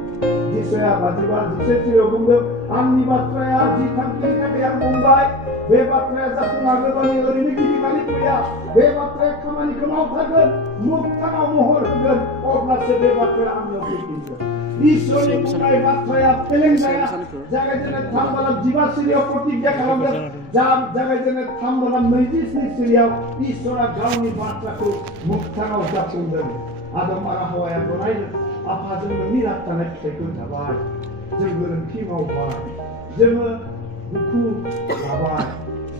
Isaya bajiban jiseti ogungga, amni baat saya, jikam kiri kaya Mumbai. Bebatraya jatuh agabani ini kini kali puya. Bebatraya kamani kemau tagar, muktana mohor tagar. Orang sebebatraya ambil fikir. Isoni bukai batraya peleng jaya. Jaga jenet thambalam jiwa siriau protigya kalamda. Jaga jenet thambalam majlis ni siriau. Isora gauni batraku muktana jatuh dan. Adam arah hawaya bonai. Apa jangan mirat tanah sekun tabar. Jangan kimau bar. Jangan buku lawan.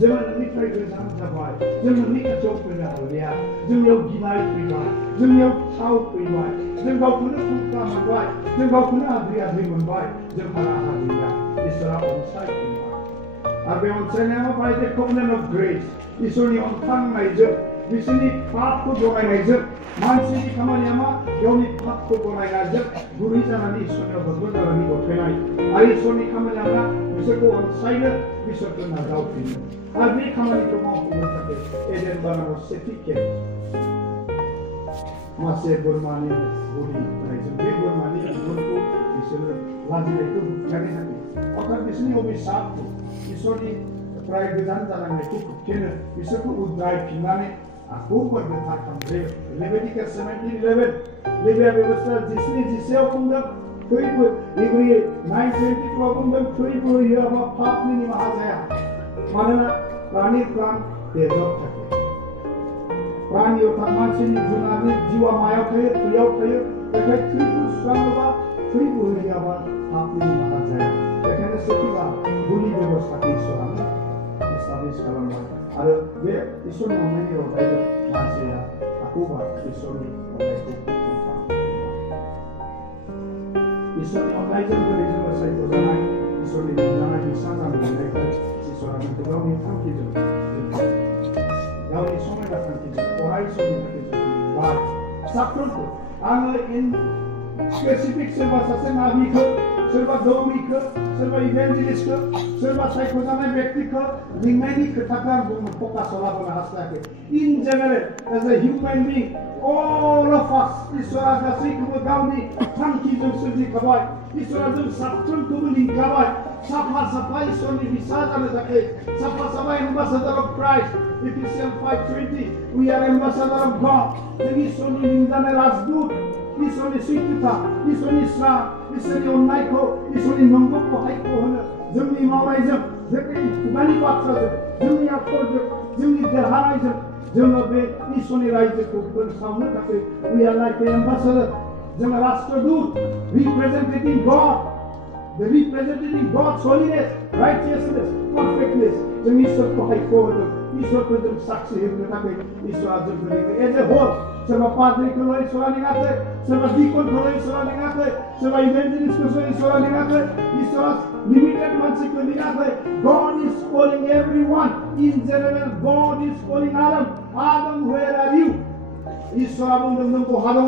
Jangan nikah bersama sahabat. Jangan nikah jauh bersama dia. Jangan yang gilai pribadi. Jangan yang tahu pribadi. Jangan kau punya kuka membaik. Jangan kau punya abri membaik. Jangan harah dia. Isra onside pribadi. Abe onside nama pada the covenant of grace. Isoni ontang naijab. Isoni path ko dongai naijab. Mansi di kamar nama. Yoni path ko dongai naijab. Guru jangan isoni betul jangan ni berkenai. Air isoni kamar nama. Bisa ko onside. Bisa ko nazar pin. Abri kamar itu mau berkata, eden bana setiknya. Masih bermani budi, jadi bermani untuk disuruh lagi itu cari nanti. Orang di sini hobi sabtu, isoni try bedan jalan itu kena, disuruh udai pinane. Aku berdekat kamre, Leviticus 17:11, Leviticus ବ୍ୟବସ୍ଥା जिसे हुकुम कोई इब्री 9:20 हुकुम कोई ये हम पाप नहीं महाजया मानना प्राणी प्राण तेजोक থাকে प्राणी और मानसिक जुनाने जीवा माया थे तुया थे एके त्रिपु संगवा त्रिपु हियावा पाप नहीं महाजया एखाনে सतीवा बुली व्यवस्था की सोना establish kalamma আৰু वे ईश्वर नामनि रोदाय मानसिया आकुबा ईश्वरनि रोदायखौ ईश्वरनि अनलाइनजों गोदैजों सायख' जानाय ईश्वरनि जानाय बिसाजान मोननायखौ ईश्वरा नोंखौ गावनि थांखिजों गावनि समायना थांखिजों अराय समनि थाखाय बा साफ्रोमखौ आङो इन स्पेसिफिक सोरबा सासे नाबिखौ सोरबा दौरिखौ सोरबा इभेन्जेलिस्टखौ सोरबा सायख'जानाय व्यक्तिखौ लिंनायनि खोथाखौ आं बुंनो फकास लाबोनो हास्थायाखै in general as a human being all of us इसोरा गासैखौबो गावनि थांखिजों सोरजिखाबाय इसोरा जों साफ्रोमखौबो लिंखाबाय साफा साफा इसोरनि बिसा जानो थाखाय साफा साफा एम्बासाडर of Christ Ephesians 5:20 we are ambassador of God जों इसोरनि लिंजानाय राजदूत इसोरनि सैथोथा इसोरनि स्रा इसोरनि अननायखौ इसोरनि नंगौखौ हायखौ होनो जोंनि मावनायजों जोंनि खुगानि बाथ्राजों जोंनि आखरजों जोंनि देरहानायजों जोङो बे इसोरनि रायजोखौ फोसावनो थाखाय we are like the ambassador जोङो Rashtradoot representing God the representing God's holiness righteousness perfectness जों इसोरखौ हायखौ होनो इसोरखौ जों साक्षि होनो थाखाय इसोरा जोंखौ लिङो as a whole सोरबा पाद्रिखौ इसोरा लिङाखै सोरबा डिकनखौ इसोरा लिङाखै सोरबा इभेन्जेलिस्टखौ इसोरा लिङाखै इसोरा limited मानसिखौ लिङाखै God is calling everyone in general God is calling Adam where are you इसोरा बुंदों नों बहा दङ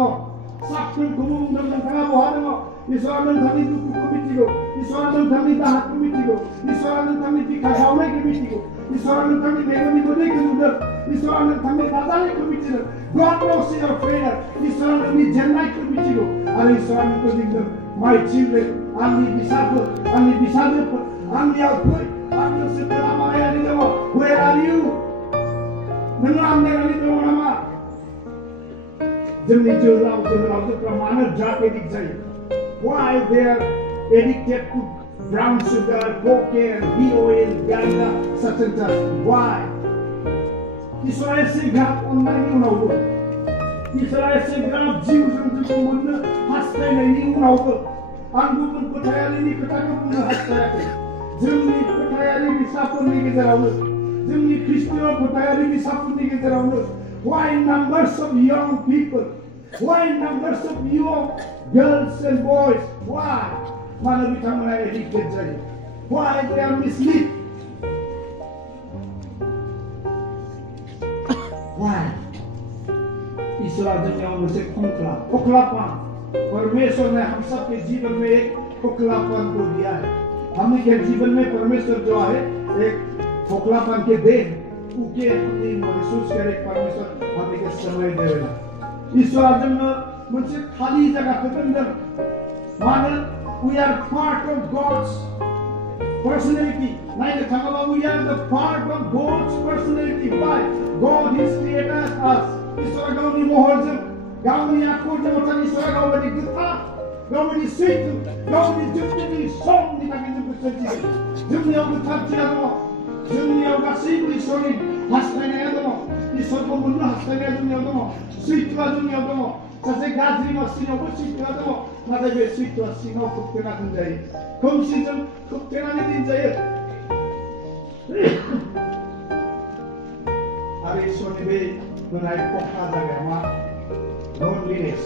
साफ्रोमखौबो बुंदों नोंथाङा बहा दङ इसोरा नोंथांनि दुखुखौ मिथिगौ इसोरा नोंथांनि दाहाखौ मिथिगौ इसोरा नोंथांनि बिखा गावनायखौ मिथिगौ इसोरा नोंथांनि मेगननि मोदैखौ नुदों इसोरा नोंथांनि नाजानायखौ मिथिदों God knows your failure इसोरा नोंनि जेननायखौ मिथिगौ आरो इसोरा नोंखौ लिंदों my children आंनि फिसाफोर आंनि फिसाजोफोर आंनियाव फै आंनि सोरखौ लामायारि दङ where are you नोङो आन्दायनानै दङ नामा जोंनि जोहोलावजोफ्रा मानो ड्राग एडिक्ट जायो why they are addicted to brown sugar, cocaine, heroin, ganja, such and such. Why? Israel से घात online उनावो Israel से घात जीव जंतुखौ मोननो हास्थायनायनि उनावबो आं गुबुन फोथायारिनि खोथाखौ बुंनो हास्थायाखै जोंनि फोथायारि बिसाफोरनि गेजेरावनो जोंनि ख्रिस्टियान फोथायारि बिसाफोरनि गेजेरावनो why numbers of young people why numbers of young girls and boys why मानो बिथांमोना एडिक्टेड जायो why they are misled ईश्वर जोंनियाव मोनसे खोखलापन परमेश्वर ने हम सब के जीवन में एक खोखलापन को दिया है। हमने के जीवन में परमेश्वर जो है एक खोखलापन के दे उके हमने महसूस करे परमेश्वर हमने के समय देवेला। ईश्वर जोंनो मोनसे खाली जगह को दोनदों मानो we are part of God's personality. Naine thangaba we are the part of God's personality. Why? God has created us. ईश्वर गाउनी मोहरजों गाउनी आखरजों अर्थात ईश्वर गावनि गोथार गावनि सैथो गावनि जोंनि समनि थाखाय जोंखौ सोरजिदों। जोंनियाव गोथारथिया दङ, जोंनियाव गासैबो ईश्वरनि हास्थायनाया दङ, ईश्वरखौ मोननो हास्थायनाया जोंनियाव दङ, सैथोआ जोंनियाव दङ। सासे गाज्रि मानसिनियावबो सैथोआ दङ, नाथाय बे सैथोआ सिङाव खोबथेना दोनजायो, खोमसिजों खोबथेनानै दोनजायो। आरो ईश्वरनि बे होनाय खोखला जायगाया मा? loneliness.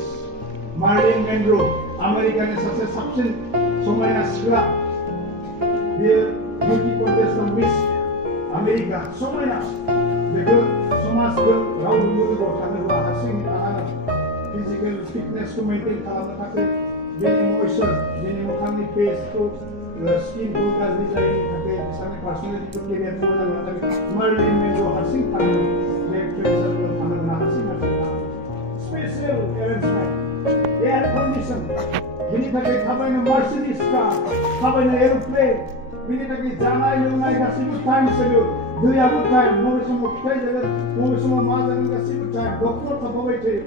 मार्लिन मेनरो आमेरिकानि सासे साबसिन समायना सिख्ला, बेयो बिउटि कन्टेस्टआव मिस आमेरिका समायना, बेखौ समाजखौ रावबो मुलुगाव थानो होआ, हारसिङै थानांगोन। फिजिकेल फिटनेसखौ मेनटेन खालामनो थाखाय बेनि मइश्चार, बेनि मोखांनि फेसखौ स्किनखौ गाज्रि जायैनि थाखाय बिसोरनि पार्सनेलिटिखौ केरियार खालामनो थाखाय मार्लिन मेनरो हारसिं थानांगोन, बे फ्रेन्डसारखौ थानांगोन, हारसिं थानांगोन। स्पेशल एरेन्जमेन्ट, एयार कन्डिशन, बेनि थाखाय थाबायनो मार्सिडिज कार, थाबायनो एर'प्लेन, बेनि थाखाय जानाय लोंनाय गासैबो टाइम शेड्युल, दैयाबो टाइम, बबे समाव फिथाइ जागोन, बबे समाव मा जागोन गासैबो टाइम, डक्टर थाफाबाय थायो।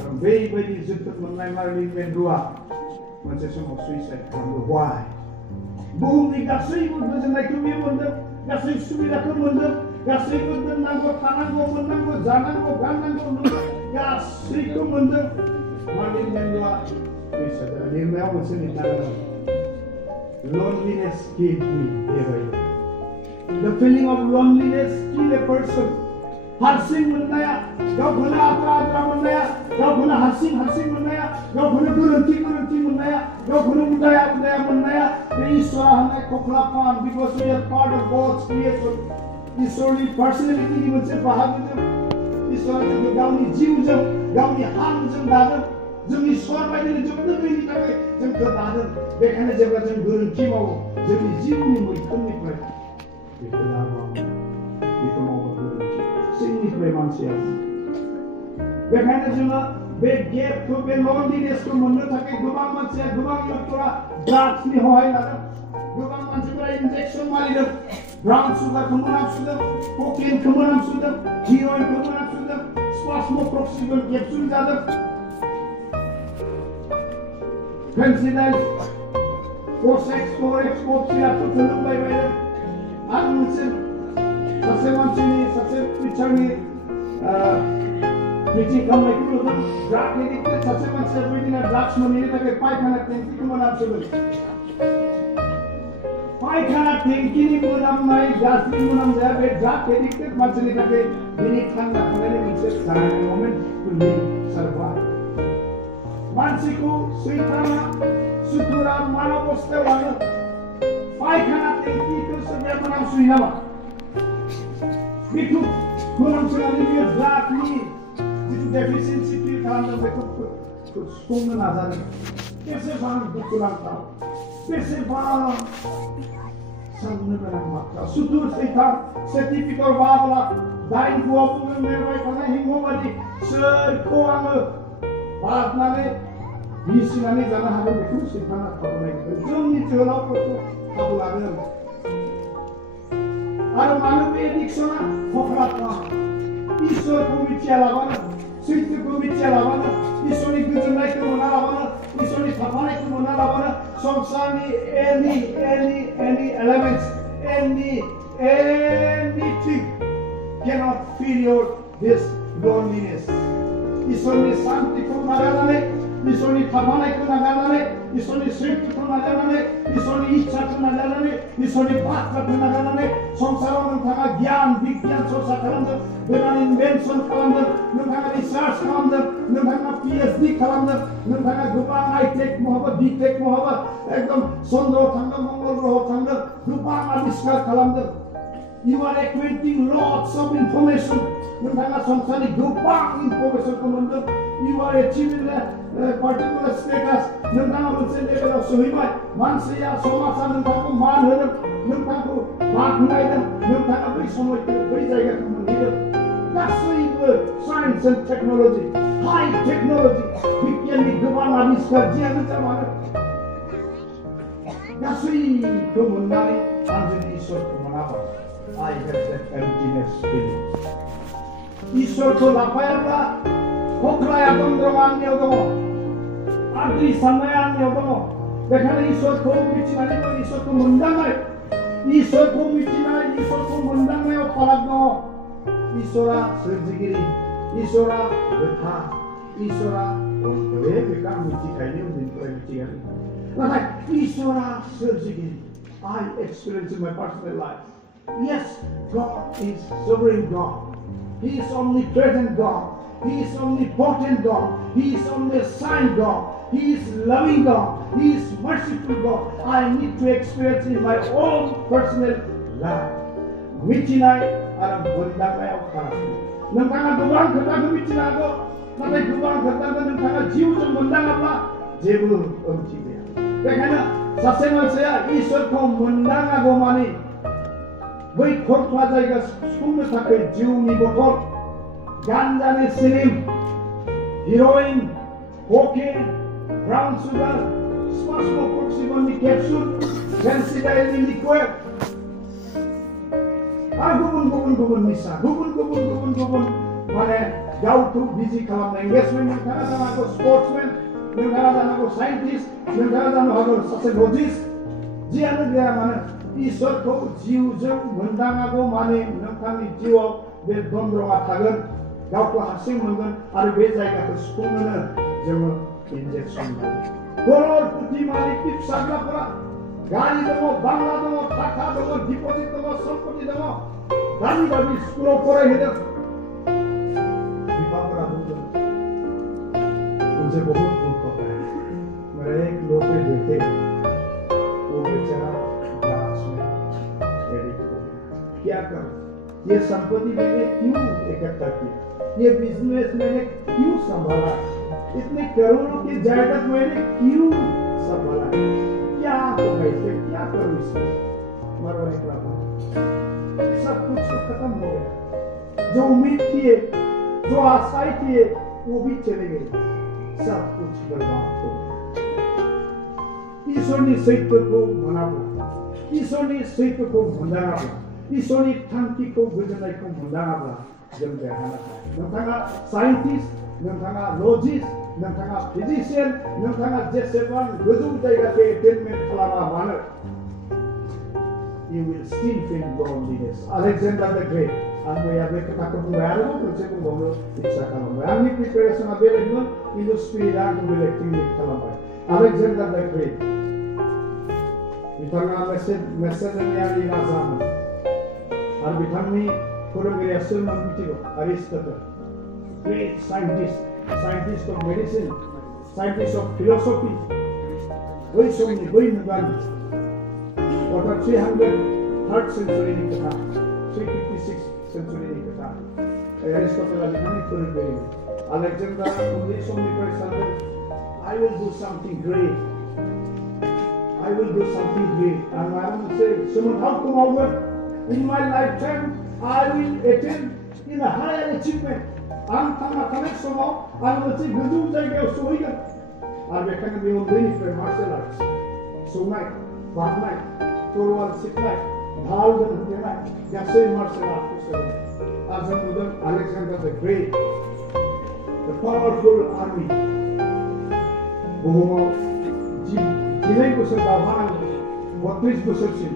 आरो बेबायदि जोथोन मोननाय मार्लिन मेनरोआ मोनसे समाव सुइसाइड खालामो। Why? बुहुमनि गासैबो गोजोननायखौ बियो मोनदों, गासै सुबिदाखौ मोनदों, गासैबो दोननांगौ, थानांगौ, मोननांगौ, जानांगौ, गाननांगौ, गासैखौ मोनदों। मार्लिन मेनरोआ सुइसाइड लिरनायाव मोनसे लिरना दं, loneliness kills me, बेबायदि। The feeling of loneliness kills a person. हारसिं मोननाया, गावखौनो आद्रा मोननाया, गावखौनो हारसिं मोननाया, गावखौनो गोरोन्थि मोननाया, गावखौनो उदाया मोननाया, बे ईश्वरा होनाय खोखलापन, because we are part of God's creation. ईश्वरनि पार्सनेलिटिनि मोनसे बाहागोजों ईश्वरा जोंखौ गावनि जिउजों, गावनि हांजों दादों, जों ईश्वर बायदिनो जोबनो गैयिनि थाखाय जोंखौ दादों। बेखायनो जेब्ला जों गोरोन्थि मावो, जोंनि जिउनि मैखोमनिफ्राय बेखौ मावबा गोरोन्थि सिंनिफ्राय मानसिया। बेखायनो जोङो बे गेपखौ, बे लनलिनेसखौ मोननो थाखाय गोबां मानसिया, गोबां डक्टरा ड्राग्सनि सहाय लादों, गोबां मानसिफोरा इन्जेक्सन मारिदों, ब्राउन सुगारखौ मोनामसुदों, ककेनखौ मोनामसुदों, हिर'इनखौ मोनामसुदों, स्पास्म'प्रक्सिबोल केपसुल जादों, फेन्सिडाइल, प्रसेक्स, फरेक्स, सिरापफोरखौ लोंबायबायदों। आं मोनसे सासे मानसिनि, सासे टिचारनि प्रिचिं खालामनायखौ नुदों। ड्राग एडिक्टेड सासे मानसिया बेबायदिनो ड्राग्स मोनैनि थाखाय पायखाना टेंकिखौ मोनामसुदों। पायखाना टेंकिनि मोनामनाय, गाज्रि मोनामनाया बे ड्राग एडिक्टेड मानसिनि थाखाय बिनि थांना थानायनि मोनसे जानाय मोमेन्ट फुलि सारभाइभ। मानसिखौ सैताना, सुथुरा मा अबस्थायाव लाङो? पायखाना टेंकिखौ सोरबाया मोनामसुयो नामा? बेखौ मोनामसुनानै बियो ड्रागनि जिथु डेफिसियेन्सि फिल खालामदों बेखौ सुफुंनो नाजादों। बेसेबां दुखुनांथाव, बेसेबां साननो गोनां बाथ्रा। सुथुर सैतान, सेटिफिकर बाबला, दाइनखौआव मेरबाय थानाय हिंहबादि सोरखौ आङो बारनानै मिसिनानै जानो हागोन बेखौ सैताना खाबु नागिरदों। जोंनि जोहोलावफोरखौ खाबु लादों। आरो मानो बे एडिक्सना? खोखलापन। ईश्वरखौ मिथियालाबानो, सैथोखौ मिथियालाबानो, ईश्वरनि गोजोननायखौ मोनालाबानो, ईश्वरनि थाफानायखौ मोनालाबानो, संसारनि any elements, anything cannot fill this loneliness. ईश्वरनि शान्तिखौ नागारनानै, ईश्वरनि थाफानायखौ नागारनानै, ईश्वरनि सैथोखौ नागारनानै, ईश्वरनि इच्छाखौ नागारनानै, ईश्वरनि बाथ्राखौ नागारनानै संसाराव नोंथाङा गियान बिगियान चर्चा खालामदों, गोदान इनभेन्सन खालामदों, नोंथाङा रिसार्च खालामदों, नोंथाङा PhD खालामदों, नोंथाङा गोबां हाइटेक महाबा बिटेक महाबा एकदम चन्द्रआव थांदों, मंगल ग्रहआव थांदों, गोबां आबिष्कार खालामदों। You are acquainting lots of information. नोंथाङा संसारनि गोबां इनफरमेशनखौ मोनदों. You are achieving a particular status. नोंथाङा मोनसे लेभेलाव सहैबाय. मानसिया समाजा नोंथांखौ मान होदों, नोंथांखौ बाख्नायदों, नोंथाङा बै समायखौ बै जायगाखौ मोनहैदों. गासैबो science and technology, high technology, बिगियाननि गोबां आबिष्कार जियानो जा मानो गासैखौ मोननानै आं जोंनि इसोरखौ मोनाबा I have that emptiness feeling. इसोरखौ लाफायाब्ला खख्लाया दन्दरआ आंनियाव दङ, आद्रि साननाया आंनियाव दङ. बेखायनो इसोरखौ मिथिनानैबो इसोरखौ मोनदांनाय, इसोरखौ मिथिनाय, इसोरखौ मोनदांनायाव फाराग दङ. इसोरा सोरजिगिरि, इसोरा गोथार, इसोरा बे बेखौ आं मिथिखायो, उन्दैनिफ्राय मिथिगारो. नाथाय इसोरा सोरजिगिरि. I experience in my personal life. Yes, God is sovereign God. He is omnipresent God. He is omnipotent God. He is omniscient God. He is loving God. He is merciful God. I need to experience in my own personal life. मिथिनाय आरो मोनदांनायाव फाराग. नोंथाङा गोबां खोथाखौ मिथिनो हागौ, नाथाय गोबां खोथाखौ नोंथाङा जिउजों मोनदाङाब्ला जेबो ओंथि गैया. बेखायनो सासे मानसिया इसोरखौ मोनदाङागौमानि बै खख्ला जायगा सुफुंनो थाखाय जिउनि बथल, गान्जानि सिनिम, हिर'इन, ककेन, ब्राउन सुगार, स्पासम'क्सिबननि केपसुल, फेन्सिडाइलनि लिकुइड आरो गुबुन निसा, गुबुन माने गावखौ बिजि खालामनाय एंगेजमेन्ट. नोंथाङा जानो हागौ स्पर्ट्समेन, नोंथाङा जानो हागौ साइन्टिस्ट, नोंथाङा जानो हागौ सासे लजिस्ट. जियानो गैया मानो इसोरखौ जिउजों मोनदाङागौ माने नोंथांनि जिउआव बे दन्दरआ थागोन, गावखौ हारसिं मोनगोन आरो बे जायगाखौ सुफुंनोनो जोङो इन्जेक्सन होयो. करोड़पति मालिकनि फिसाज्लाफोरा गारि दङ, बांला दङ, थाखा दङ, डिप'जिट दङ, सम्पत्ति दङ, दामि स्कुलाव फरायहोदों. बिफाफोरा बुंदों मुझे बहुत दुख होता है, मेरा एक लोटे बेटे वो बेचारा क्या कर, ये संपत्ति मैंने क्यों इकट्ठा किया, ये बिजनेस मैंने क्यों संभाला, इतने करोड़ों की जायदाद मैंने क्यों संभाला, क्या होगा इससे, क्या करूं इससे. मरवाने का सब कुछ तो खत्म हो गया. जो उम्मीद थी, जो आशाएं थी, वो भी चले गए. सब कुछ बर्बाद हो गया. ईश्वरनी सत्यको मनाबो, ईश्वरनी सत्यको मोनदाङाब्ला, ईश्वरनि थांखिखौ गोजोननायखौ मोनदाङाब्ला जों देरहानो हाया. नोंथाङा साइन्टिस्ट, नोंथाङा लजिस्ट, नोंथाङा फिजिशियान, नोंथाङा जेसेबां गोजौ जायगाखौ एटेनमेन्ट खालामा मानो, you will still feel loneliness. Alexander the Great. आं मैया बे खोथाखौ बुंबाय, आरोबाव मोनसे बुंबावनो इच्छा खालामबाय. आंनि प्रिपेरेसना बेलेगमोन, खिन्थु स्पिरिटआ आंखौ बेलेग टेकनिक खालामबाय. Alexander the Great. बिथाङा मेसेड'नियानि राजामोन आरो बिथांनि फोरोंगिरिया सोरमोन मिथिगौ? Aristotle. Great scientist of medicine, scientist of philosophy. बै समनि बै मुगानि अर्थात 303rd सेन्चुरिनि खोथा, 356 सेन्चुरिनि खोथा. एरिस्टटला बिथांनि फोरोंगिरि. आलेक्जेन्डारा उन्दै समनिफ्राय सानदों, I will do something great. I will do something great. आं माबा मोनसे सोमोनांथावखौ मावगोन. In my lifetime, I will attain in a higher achievement. आं थांना थानाय समाव आं मोनसे गोजौ जायगायाव सहैगोन. आरो बेखायनो बे उन्दैनिफ्राय मार्शेल आर्ट्स, सौनाय, बारनाय, तलवार सिखनाय, ढाल दोननाय, गासै मार्शेल आर्टखौ सोलोङो. आरो जों नुदों Alexander the Great, the powerful army. बुहुमाव 12 बोसोर दावहा नांदों, 32 बोसोरसिम.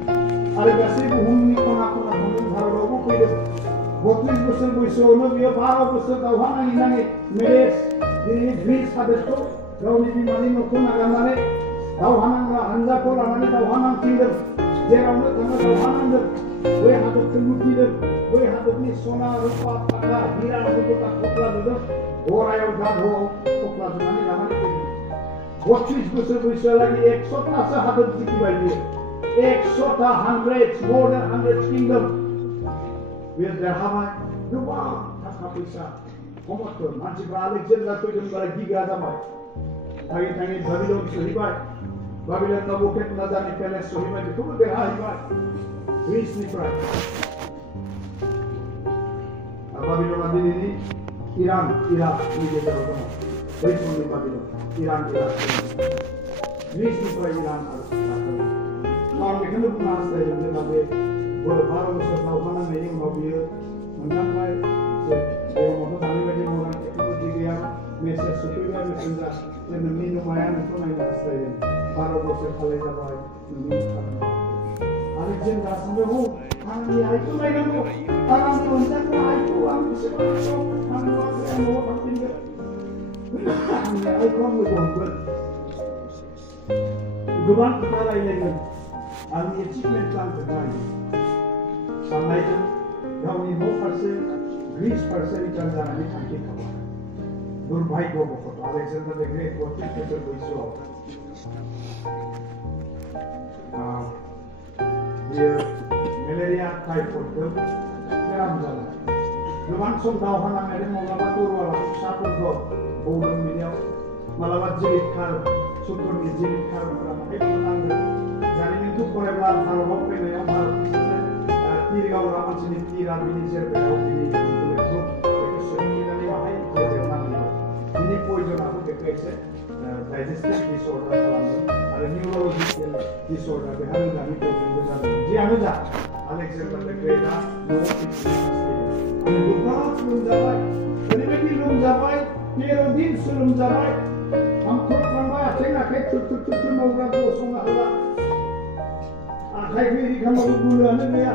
आरो गासै बुहुमनि खना थांदों, भारतावबो फैदों. 32 बोसोर बैसोआवनो बियो 12 बोसोर दावहा नाङै मेरेज दिनै ग्रीस हादोरखौ गावनि बिमानि न'खौ नागारनानै दावहा नांग्रा हानजाखौ लानानै दावहा नांफिनदों. जेरावनो थाङो दावहा नांदों. बै हादोरखौ लुटिदों. बै हादोरनि सना, रुपा, थाखा, हिरा, मुकुटा खख्ला जुदों. गरायाव गाध'आव खख्ला जुनानै लानानै फैदों. 32 बोसोर बैसोआलागै 100तासो हादोर जिखिबाय बियो. 100ता, hundreds, more than 100 kingdom. बियो देरहाबाय गोबां थाखा फैसा खमफोर मानसिफ्रा आलेकजेन्डार फैदों बारा गिगा जाबाय थाङै थाङै बाबिलन सहैबाय बाबिलन नेबुकदनेजारनि पेलेस सहैबाय बेखौबो देरहाहैबाय ग्रीसनिफ्राय बाबिलना दिनैनि इरान इराकनि गेजेराव दङ बै समनि बाबिलन इरान इराक ग्रीसनिफ्राय इरान आरो आं बेखौनो बुंनो हास्थायदों जेब्ला बे 12 बोसोर दावहा नांनायनि उनाव बियो मोनदांबाय जे बेयावथ' दानि बायदि मडार्न टेक्न'लजि गैया मेसेज सफैबाय मेसेन्जार जे नोंनि नमाया नोंखौ नायनो हास्थायदों 12 बोसोर खालाय जाबाय नोंनि आलेकजेन्डार सानबाय हो आंनि आइखौ नायनांगौ आंनि अनजाग्रा आइखौ आं बेसेबां सम आंनि न'आव थांफिनगोन आंनि आइखौ आं लोगो हमगोन गोबां खोथा रायलायगोन आंनि एचिभमेन्ट प्लानखौहाय साननायजों गावनि न' फारसे ग्रीस फारसे रिटार्न जानानै थांखि खालामो दुर्भाग्यबशत आलेकजेन्डार द ग्रेट 32 बोसोर बैसोआव बियो मेलेरिया टाइफयडजों बेराम जाबाय गोबां सम दावहा नांनानै माब्लाबा दरवाला फिसाफोरखौ बौदों बिनियाव माब्लाबा जिलिद खार सुथुरनि जिलिद खारफोरा माहाय नांदों जारिमिनखौ फरायब्ला भारताव फैनायाव भारत तीर गावग्रा मानसिनि तीरा बिनि जेरबायाव बिनि बुलेटखौ बेखौ सोंनानै माहाय जेरबायाव नांदोंमोन बिनि पयजनाबो बेखौ एसे डाइजेस्टिभ डिसअर्डार खालामदों आरो निउर'लजिकेल डिसअर्डार बेहा रोदानि प्रब्लेमबो जादों जियानो जा आलेकजेन्डार द ग्रेटआ न'आव फैफिननो हास्थायदों आरो गोब्राब लोमजाबाय ओरैबायदि लोमजाबाय 13 दिनसो लोमजाबाय हामख्रबलांबाय आथिं आखाइ थुर मावग्रा गसंनो हाला आखाइखौ एरि खालामबाबो बोलोआनो गैया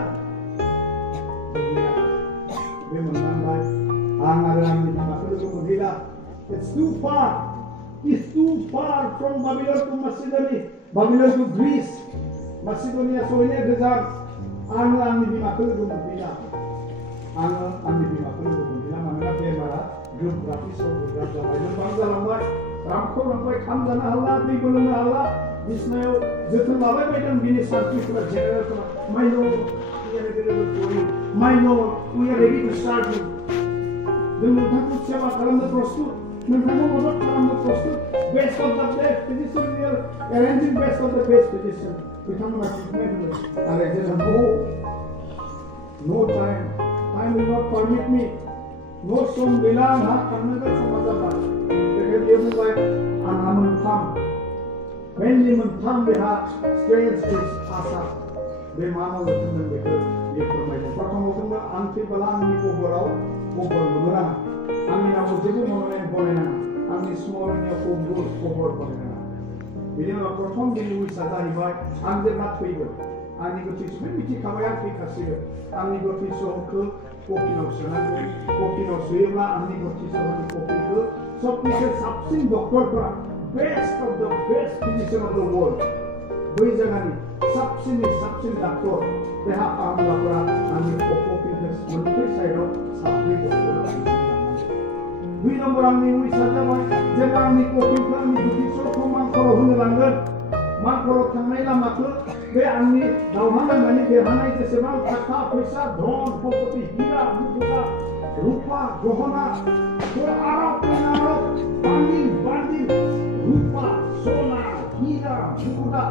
बे मोनदांबाय आं आरो आंनि बिमाखौ लोगो मोनहैला It's too far from Babylon to Macedonia, Babylon to Greece. Macedonia सहैनाया गोजान आङो आंनि बिमाखौ लोगो मोनहैला मानोना बेमारा गोब्राबनि सायाव गोब्राब जाबाय लोरबां जालांबाय रानख्रबलांबाय खाम जानो हाला दैबो लोंनो हाला बिसनायाव जोथोन लाबाय बायदों बिनि सानथ्रिफोरा जेनेरेलफोरा My Lord, we are available for you. My Lord, we are ready to serve you. जों नोंथांखौ सेवा खालामनो प्रस्तुत नोंथांखौ मदद खालामनो प्रस्तुत Best of the best physician, we are arranging best of the best physician. बिथांमोना ट्रिटमेन्ट होदों Alexander No time will not permit me. No सम गैला आंहा थांनोबो समा जाबाय बेखायनो बेयो बुंबाय आंहा मोनथाम बेहा स्ट्रेन्थ आसा बे मा मावनो थिनदों बेखौ बियो फोरमायदों प्रथमाव बुंदों आं थैबोला आंनि कबराव कबर लुनो नाङा आंनि नामाव जेबो मनुमेन्ट बनायनाङा आंनि स्मरणीय कबर बनायनाङा बिनि उनाव प्रथम बिनि उइसआ जाहैबाय आं जेब्ला थैगोन आंनि गोथैसोखौ मिथिखाबाय आं थैखासिगोन आंनि गोथैसोखौ कफिनाव सोनांगौ कफिनाव सोयोब्ला आंनि गोथैसोनि कफिखौ सबनिफ्राय साबसिन डक्टरफोरा बेस्ट अफ द बेस्ट फिजिशियन अफ द वर्ल्ड बै जायगानि साबसिन डाक्टर देहा फाहामग्राफोरा आंनि कफिखौ मोनब्रै साइडआव साब्रै डक्टरा दुइ नम्बर आंनि उइसआ जाबाय जेब्ला आंनि कफिखौ आंनि गोथैसोखौ मांखराव होनो लांगोन मांखराव थांनाय लामाखौ बे आंनि दावहा नांनानै देरहानाय जेसेबां थाखा फैसा धन सम्पति हीरा मुकुटा रुपा गहना बान्दिल रुपा सना हीरा मुकुटा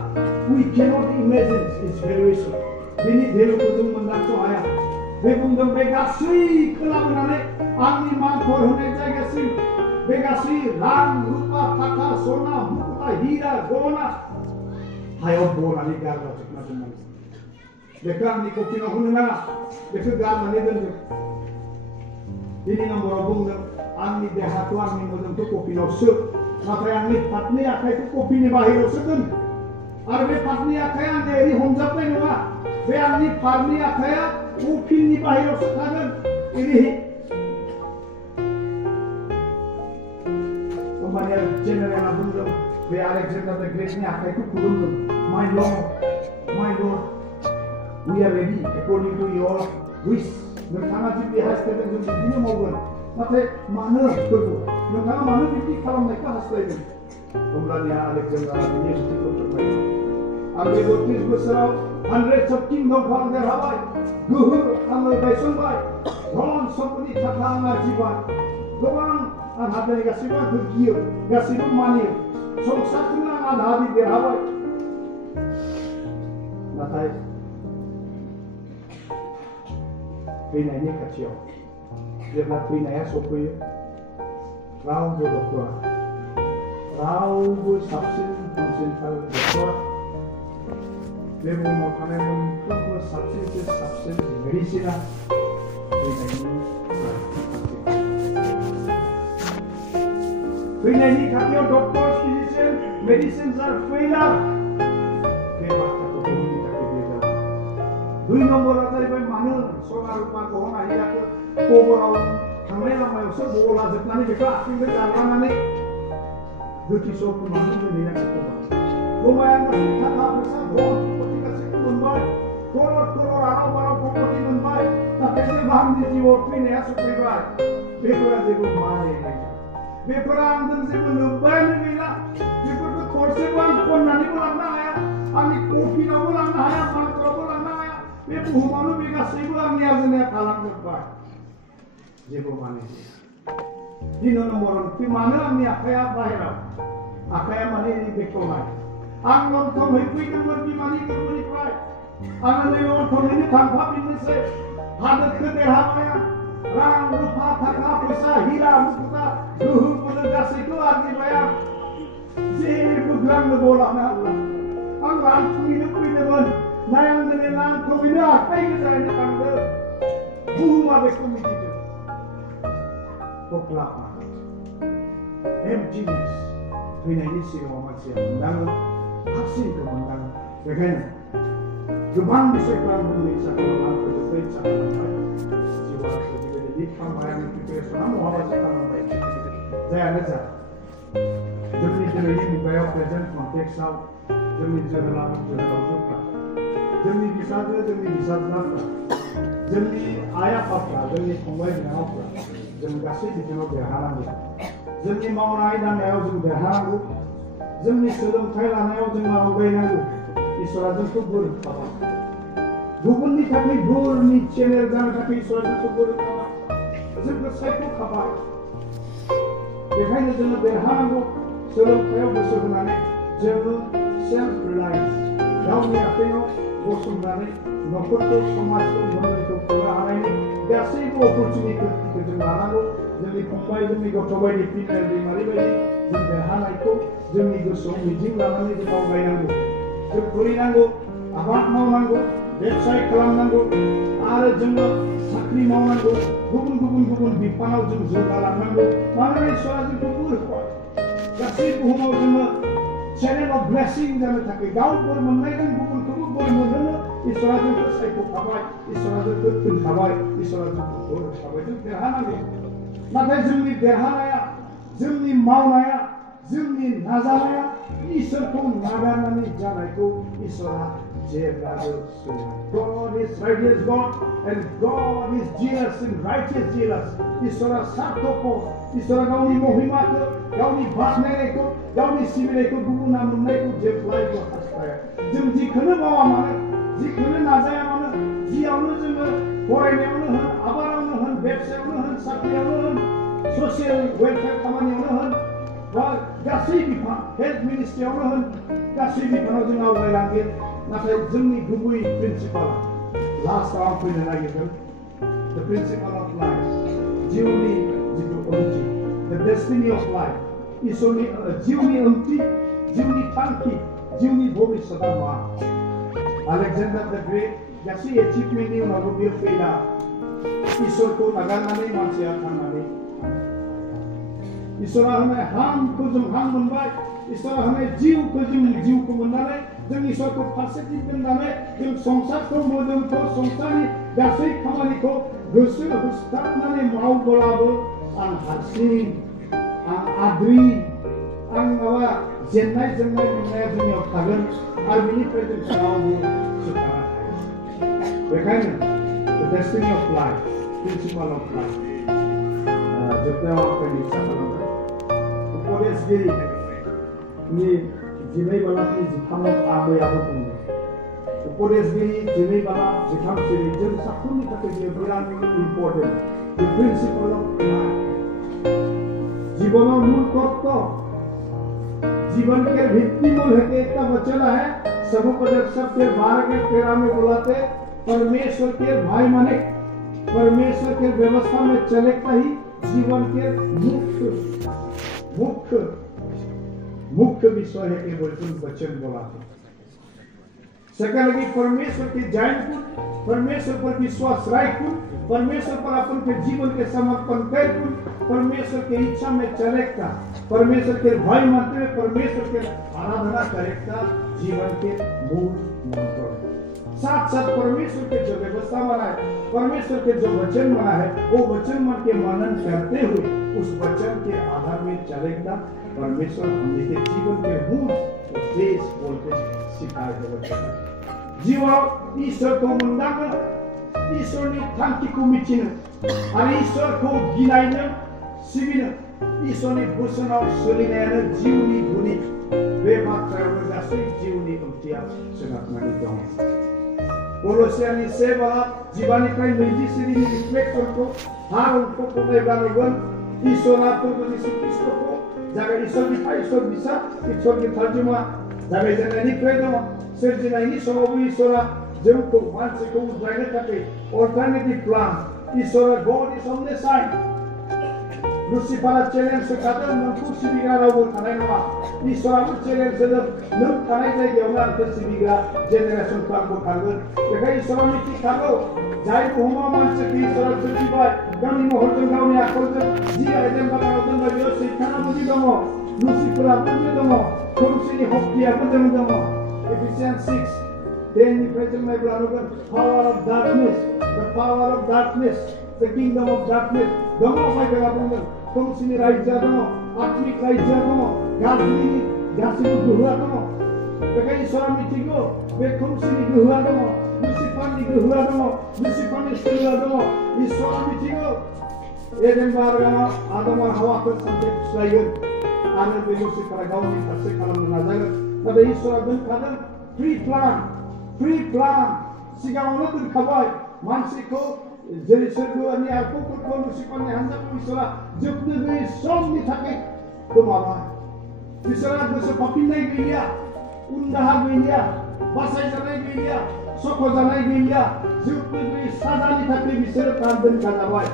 we cannot imagine its valuation बेनि भेलुखौ जों मोनदांस' हाया बे बुंदों बे गासैखौ लाबोनानै आंनि मांखर होनाय जायगासिम बे गासै रां रुपा थाखा सना मुकुटा हीरा गहना हायाव बनानै गारना जोबना दोननांगौ बेखौ आंनि कफिनाव होनो नाङा बेखौ गारनानै दोनदों दिनै नम्बराव बुंदों आंनि देहाखौ आंनि मोदोमखौ कफिनाव सो नाथाय आंनि फारनै आखाइखौ कफिनि बाहेरावसो दोन आरो बे फारनै आखाइया आंनि एरि हमजाबनाय नङा बे आंनि फारनै आखाइया कफिननि बाहेरावसो थागोन एरि होमबानिया जेनेरेला बुंदों बे आलेकजेन्डार द ग्रेटनि आखाइखौ खुलुमदों My Lord, we are ready according to your wish. नोंथाङा जुदि हास्थायदों जों बिदिनो मावगोन नाथाय मानो फोरबो नोंथाङा मानो बिदि खालामनायखौ हास्थायदों होमब्लानिया आलेकजेन्डारा बिनि ओंथिखौ फोरमायदों आंनि 32 बोसोराव 100 of kingdom आं देरहाबाय गोहो आङो गायसनबाय धन सम्पति थाखा आंहा जिबाय गोबां आंहा दिनै गासैबो आंखौ गियो गासैबो मानियो संसारखौनो आं आधा आधि देरहाबाय नाथाय थैनायनि खाथियाव जेब्ला थैनाया सफैयो रावबो डक्टरा रावबो साबसिन हामसिनथार डक्टरा बे बुहुमाव थानाय मोनफ्रोमबो साबसिननिफ्राय साबसिन मेडिसिना थैनायनि खाथियाव डक्टर फिजिशियान मेडिसिन्स आर फेलार बे बाथ्राखौ बुहुमनि थाखाय बेजाला 2 नम्बरा जाहैबाय मानो सना रुपा गहना हिराखौ कबराव थांनाय लामायावसो बला जोबनानै बेखौ आथिंजों जालांनानै गोथैसफोरखौ मानो दोनहैया कबराव रमाया गासै थाखा फैसा धन सम्पति गासैखौ मोनबाय करोड़ आराव बाराव सम्पति मोनबाय नाथाय जेब्ला आंनि जिउआव थैनाया सफैबाय बेफोरा जेबो माने गैया बेफोरा आंजों जेबो लोब्बायानो गैला बेफोरखौ थरसेबो आं खननानैबो लांनो हाया आंनि कफिनावबो लांनो हाया बांकरावबो लांनो हाया बे बुहुमावनो बे गासैबो आंनि आर्जिनाया थालांजोब्बाय जेबो माने गैया 3 नम्बराव मानो आंनि आखाया बाहेराव आखाया माने बेखौहाय आं लंथंहै फैदोंमोन बिमानि गोरबोनिफ्राय आङो नै लंथंहैनो थांफाफिननोसै हादोरखौ देरहाबाय रां रुफा थाखा फैसा हिरा मुकुटा गोहो बोलो गासैखौ आरजिबाय आं जेबो ग्रांनोबो लानो हाला आं लांथंहैनो फैदोंमोन नाय आं दिनै लांथंहैनो आखाइ गोजायैनो थांदों बुहुमा बेखौ मिथिदों गग्लापा एम्पटिनेस थैनायनि सिगाङाव मानसिया मोनदाङो हारसिंखौ मोनदाङो बेखायनो गोबां बिसयखौ आं बुंनो इच्छा खालामो आं फोजोबनो इच्छा खालामबाय जिउआ बेबायदि लिड खालामबाय आंनि प्रिपेरेसना महाबासो खालामबाय जायानो जा जोंनि दिनैनि मुगायाव प्रेजेन्ट कन्टेक्सआव जोंनि जोहोलावजोफ्रा जोंनि फिसाजो जोंनि फिसाज्लाफ्रा जोंनि आइ आफाफ्रा जोंनि फंबाय बिनानावफ्रा जों गासै बिथिङाव देरहानांगौ जोंनि मावनाय दांनायाव जों देरहानांगौ जोंनि सोलोंथाइ लानायाव जों आवगायनांगौ इसोरा जोंखौ बोर होखाबाय गुबुननि थाखाय बोरनि चेनेल जानो थाखाय इसोरा जोंखौ बोर होखाबाय जोंखौ सायख'खाबाय बेखायनो जोङो देरहानांगौ सोलोंथायाव गोसो होनानै जोङो सेल्फ रिलायन्स गावनि आथिङाव गसंनानै न'खरखौ समाजखौ मोन्नैखौ खुंनो हानायनि गासैबो अपरचुनिटिखौ जों लानांगौ जोंनि फंबाय जोंनि गथ' बायदि फिननाय दैमारि बायदि जों देरहानायखौ जोंनि गोसोआव मिजिं लानानै जों आवगायनांगौ जों फरायनांगौ आबाद मावनांगौ बेबसाय खालामनांगौ आरो जोङो साख्रि मावनांगौ गुबुन बिफानाव जों जौगालांनांगौ मानोना इसोरा जोंखौ बोर होबाय गासै बुहुमाव जोङो चेनेल अफ ब्लेसिं जानो थाखाय गाव बोर मोननायजों गुबुनखौबो बोर मोनहोनो इसोरा जोंखौ सायख'खाबाय इसोरा जोंखौ दोनखाबाय इसोरा जोंखौ बोर होखाबाय जों देरहानांगौ नाथाय जोंनि देरहानाया जोंनि मावनाया जोंनि नाजानाया इसोरखौ नागारनानै जानायखौ इसोरा जेब्लाबो सुना God is righteous God and God is jealous and righteous jealous इसोरा सार्थकखौ इसोरा गावनि महिमाखौ गावनि बाख्नायनायखौ गावनि सिबिनायखौ गुबुना मोननायखौ जेब्लायबो हास्थाया जों जिखौनो मावा मानो जिखौनो नाजाया मानो जियावनो जोङो फरायनायावनो होन आबादावनो होन बेबसायावनो होन साख्रियावनो होन ससियेल वेलफेयार खामानियावनो होन बा गासै बिफान हेल्थ मिनिस्ट्रियावनो होन गासै बिफानाव जों आवगायलांगोन नाथाय जोंनि गुबै प्रिन्सिपाला लास्टआव आं फैनो नागिरदों the principle of life जिउनि जिथु ओंथि the destiny of life इसोरनि जिउनि ओंथि जिउनि थांखि जिउनि भबिष्यता मा Alexander the Great गासै एचिभमेन्टनि उनावबो बियो फैला इसोरखौ नागारनानै मानसिया थांनानै इसोरा होनाय हांखौ जों हां मोनबाय इसोरा होनाय जिउखौ जों जिउखौ मोननानै जों इसोरखौ फारसेथिं दोननानै जों संसारखौ मोदोमखौ संसारनि गासै खामानिखौ गोसो होस्थाबनानै मावब्लाबो आं हारसिं आं आद्रि आं माबा जेननाय मोननाया जोंनियाव थागोन आरो बिनिफ्राय जों रावबो सोखारा बेखायनो the destiny of life principle of life जोबनायाव आं फैनो इच्छा खालामबाय उपदेशगिरिनि जिनै बालानि जिथामाव आबै-आबौ बुंदों उपदेशगिरि जिनै बाला जिथाम सिरि जों साफ्रोमनि थाखाय बेयो बिराद important the principle of life जीवन मूल तत्व जीवन के भित्ति मूल है एक का वचन है समुपदेशक के 12 के 13 में बुलाते परमेश्वर के भाई माने परमेश्वर के व्यवस्था में चले का ही जीवन के मुख्य विषय है कि वचन बुलाते सेकंड की परमेश्वर के जान परमेश्वर पर विश्वास रख परमेश्वर पर अपन के जीवन के समर्पण कर परमेश्वर के इच्छा में चलेगा परमेश्वर के भय मानते हुए परमेश्वर के आराधना करेगा जीवन के मूल मंत्र साथ साथ परमेश्वर के जो व्यवस्था बना है परमेश्वर के जो वचन बना है वो वचन मन के मनन करते हुए उस वचन के आधार में चलेगा परमेश्वर हमने के जीवन के मूल उद्देश्य बोलते सिखाए जीवन ईश्वर को मंदांगा ईश्वरनि थांखिखौ मिथिनो आरो ईश्वरखौ गिनायनो सिबिनो ईश्वरनि बोसोनाव सोलिनायानो जिउनि गुदि बे बाथ्रायावनो गासै जिउनि ओंथिया सोनारनानै दं कलसियानि 7:15 सिरिनि रिफ्लेक्सनखौ हा अंकखौ नायब्ला नुगोन ईश्वरा प्रभु यीशु ख्रीष्टखौ जागाय ईश्वर बिसा ईश्वरनि तर्जुमा जागायजेननायनिफ्राय दङ सोरजिनायनि समावबो ईश्वरा जोंखौ मानसिखौ उद्रायनो थाखाय अल्टारनेटिव प्लान ईश्वरा गड इज omniscient लुसिफारा चेलेन्ज होखादों नोंखौ सिबिग्रा रावबो थानाय नङा ईश्वराबो चेलेन्ज होदों नों थानाय जायगायावनो आंखौ सिबिग्रा जेनेरेसनखौ आं बोखारगोन बेखायनो ईश्वरा मिथिखागौ जाय बुहुमाव मानसिखौ ईश्वरा सोरजिबाय गावनि महरजों गावनि आखलजों जि आइजें बागानाव दोनबाय बेयाव सैतानाबो दङ लुसिफाराबो दङ खोमसिनि हक्तियाबो दङ एफिसियन्स 6:10 निफ्राय जों नायब्ला नुगोन power of darkness the power of darkness the kingdom of darkness दङ बाइबेला बुंदों खोमसिनि रायजोआ दङ आत्मिक रायजोआ दङ गाज्रिनि गासैबो गोहोआ दङ बेखायनो ईश्वरा मिथिगौ बे खोमसिनि गोहोआ दङ लुसिफारनि गोहोआ दङ लुसिफारनि सोलोआ दङ ईश्वरा मिथिगौ एडेन बागानाव आदम आरो हावाखौ सानसे फुस्लायगोन आरो बे लुसिफारा गावनि फारसे खालामनो नाजागोन नाथाय ईश्वरा दोनखादों प्रि प्लान सिगाङावनो दोनखाबाय मानसिखौ जेरै सोरगोनि आखुफोरखौ लुसिफारनि हान्जाखौ ईश्वरा जोबनो गैयै समनि थाखाय खोमाबाय ईश्वरा गोसोखांफिननाय गैलिया उनदाहा गैलिया बासायजानाय गैलिया सख'जानाय गैलिया जोबनो गैयै साजानि थाखाय बिसोरो दोनखाजाबाय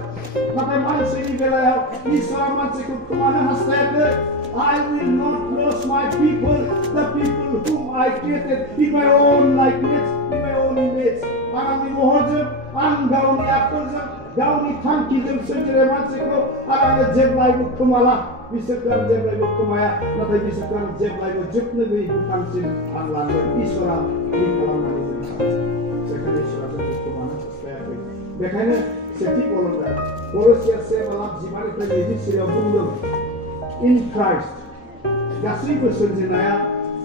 नाथाय मानसिनि बेलायाव ईश्वरा मानसिखौ खोमानो हास्थायाखै I will not lose my people, the people whom I created in my own likeness, in my own image. आंनि महरजों आं गावनि आखलजों गावनि थांखिजों सोरजिनाय मानसिखौ आङो जेब्लायबो खोमाला बिसोरखौ आं जेब्लायबो खोमाया नाथाय बिसोरखौ आं जेब्लायबो जोबनो गैयै दुथांसिम आं लांगोन ईश्वरा बे खालामनानै जोंखौ ईश्वरा जोंखौ खोमानो हास्थायाखै बेखायनो सेथि कलसिया 7:15 सिरियाव बुंदों in Christ गासैबो सोरजिनाया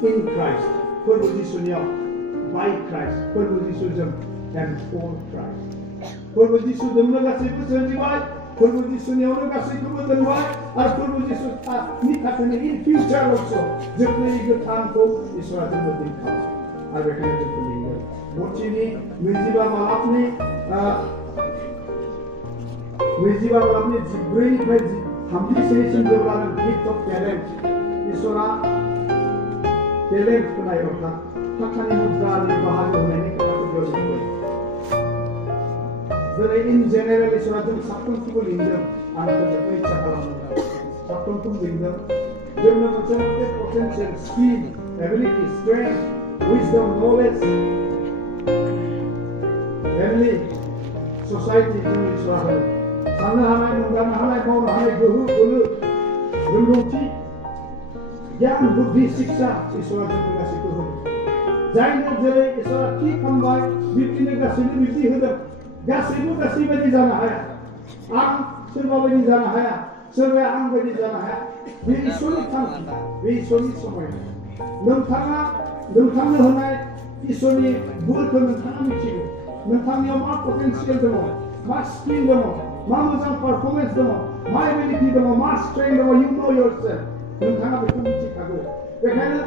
in Christ फोरबो जिसुनियाव by Christ फोरबो जिसुजों and for Christ फोरबो जिसुजोंनो गासैबो सोरजिबाय फोरबो जिसुनियावनो गासैखौबो दोनबाय आरो फोरबो जिसुनि थाखायनो in future also जोबनायनि गोथांखौ ईश्वरा जोंनो दोनखाबाय आरो बेखायनो जोंखौ लिंदों मथिनि 25 बालाबनि 14 निफ्राय 30 जेब्ला नों गिफ्ट अफ टेलेन्ट ईश्वरा टेलेन्ट होनाय अब्ला थाखानि मुद्रानि बाहागो होनायनि खोथाखौ बेयाव बुंदों दिनै इन जेनेरेल ईश्वरा जों साफ्रोमखौबो लिंदों आं गोसोखौ इच्छा खालामदों साफ्रोमखौ लिंदों जोंनो मोनसे potential skill ability strength wisdom knowledge heavenly society जों ईश्वरा होदों साननो हानाय मोनदांनो हानाय मावनो हानाय गोहो बोलो रोंगौथि गियान बुद्धि शिक्षा ईश्वरा जोंनो गासैखौ होदों जायनो जेरै ईश्वरा थि खालामबाय बिब्दिनो गासैनो बिब्दि होदों गासैबो गासैबायदि जानो हाया आं सोरबा बायदि जानो हाया सोरबाया आं बायदि जानो हाया बे ईश्वरनि थांखि बे ईश्वरनि समय नोंथांनो होनाय ईश्वरनि बोरखौ नोंथाङा मिथिगौ नोंथांनियाव मा पटेन्सियेल दङ मा स्किल दङ मा मोजां पारफरमेन्स दङ मा एबिलिटि दङ मा स्ट्रेंथ दङ यु नो योरसेल्फ नोंथाङा बेखौ मिथिखागौ बेखायनो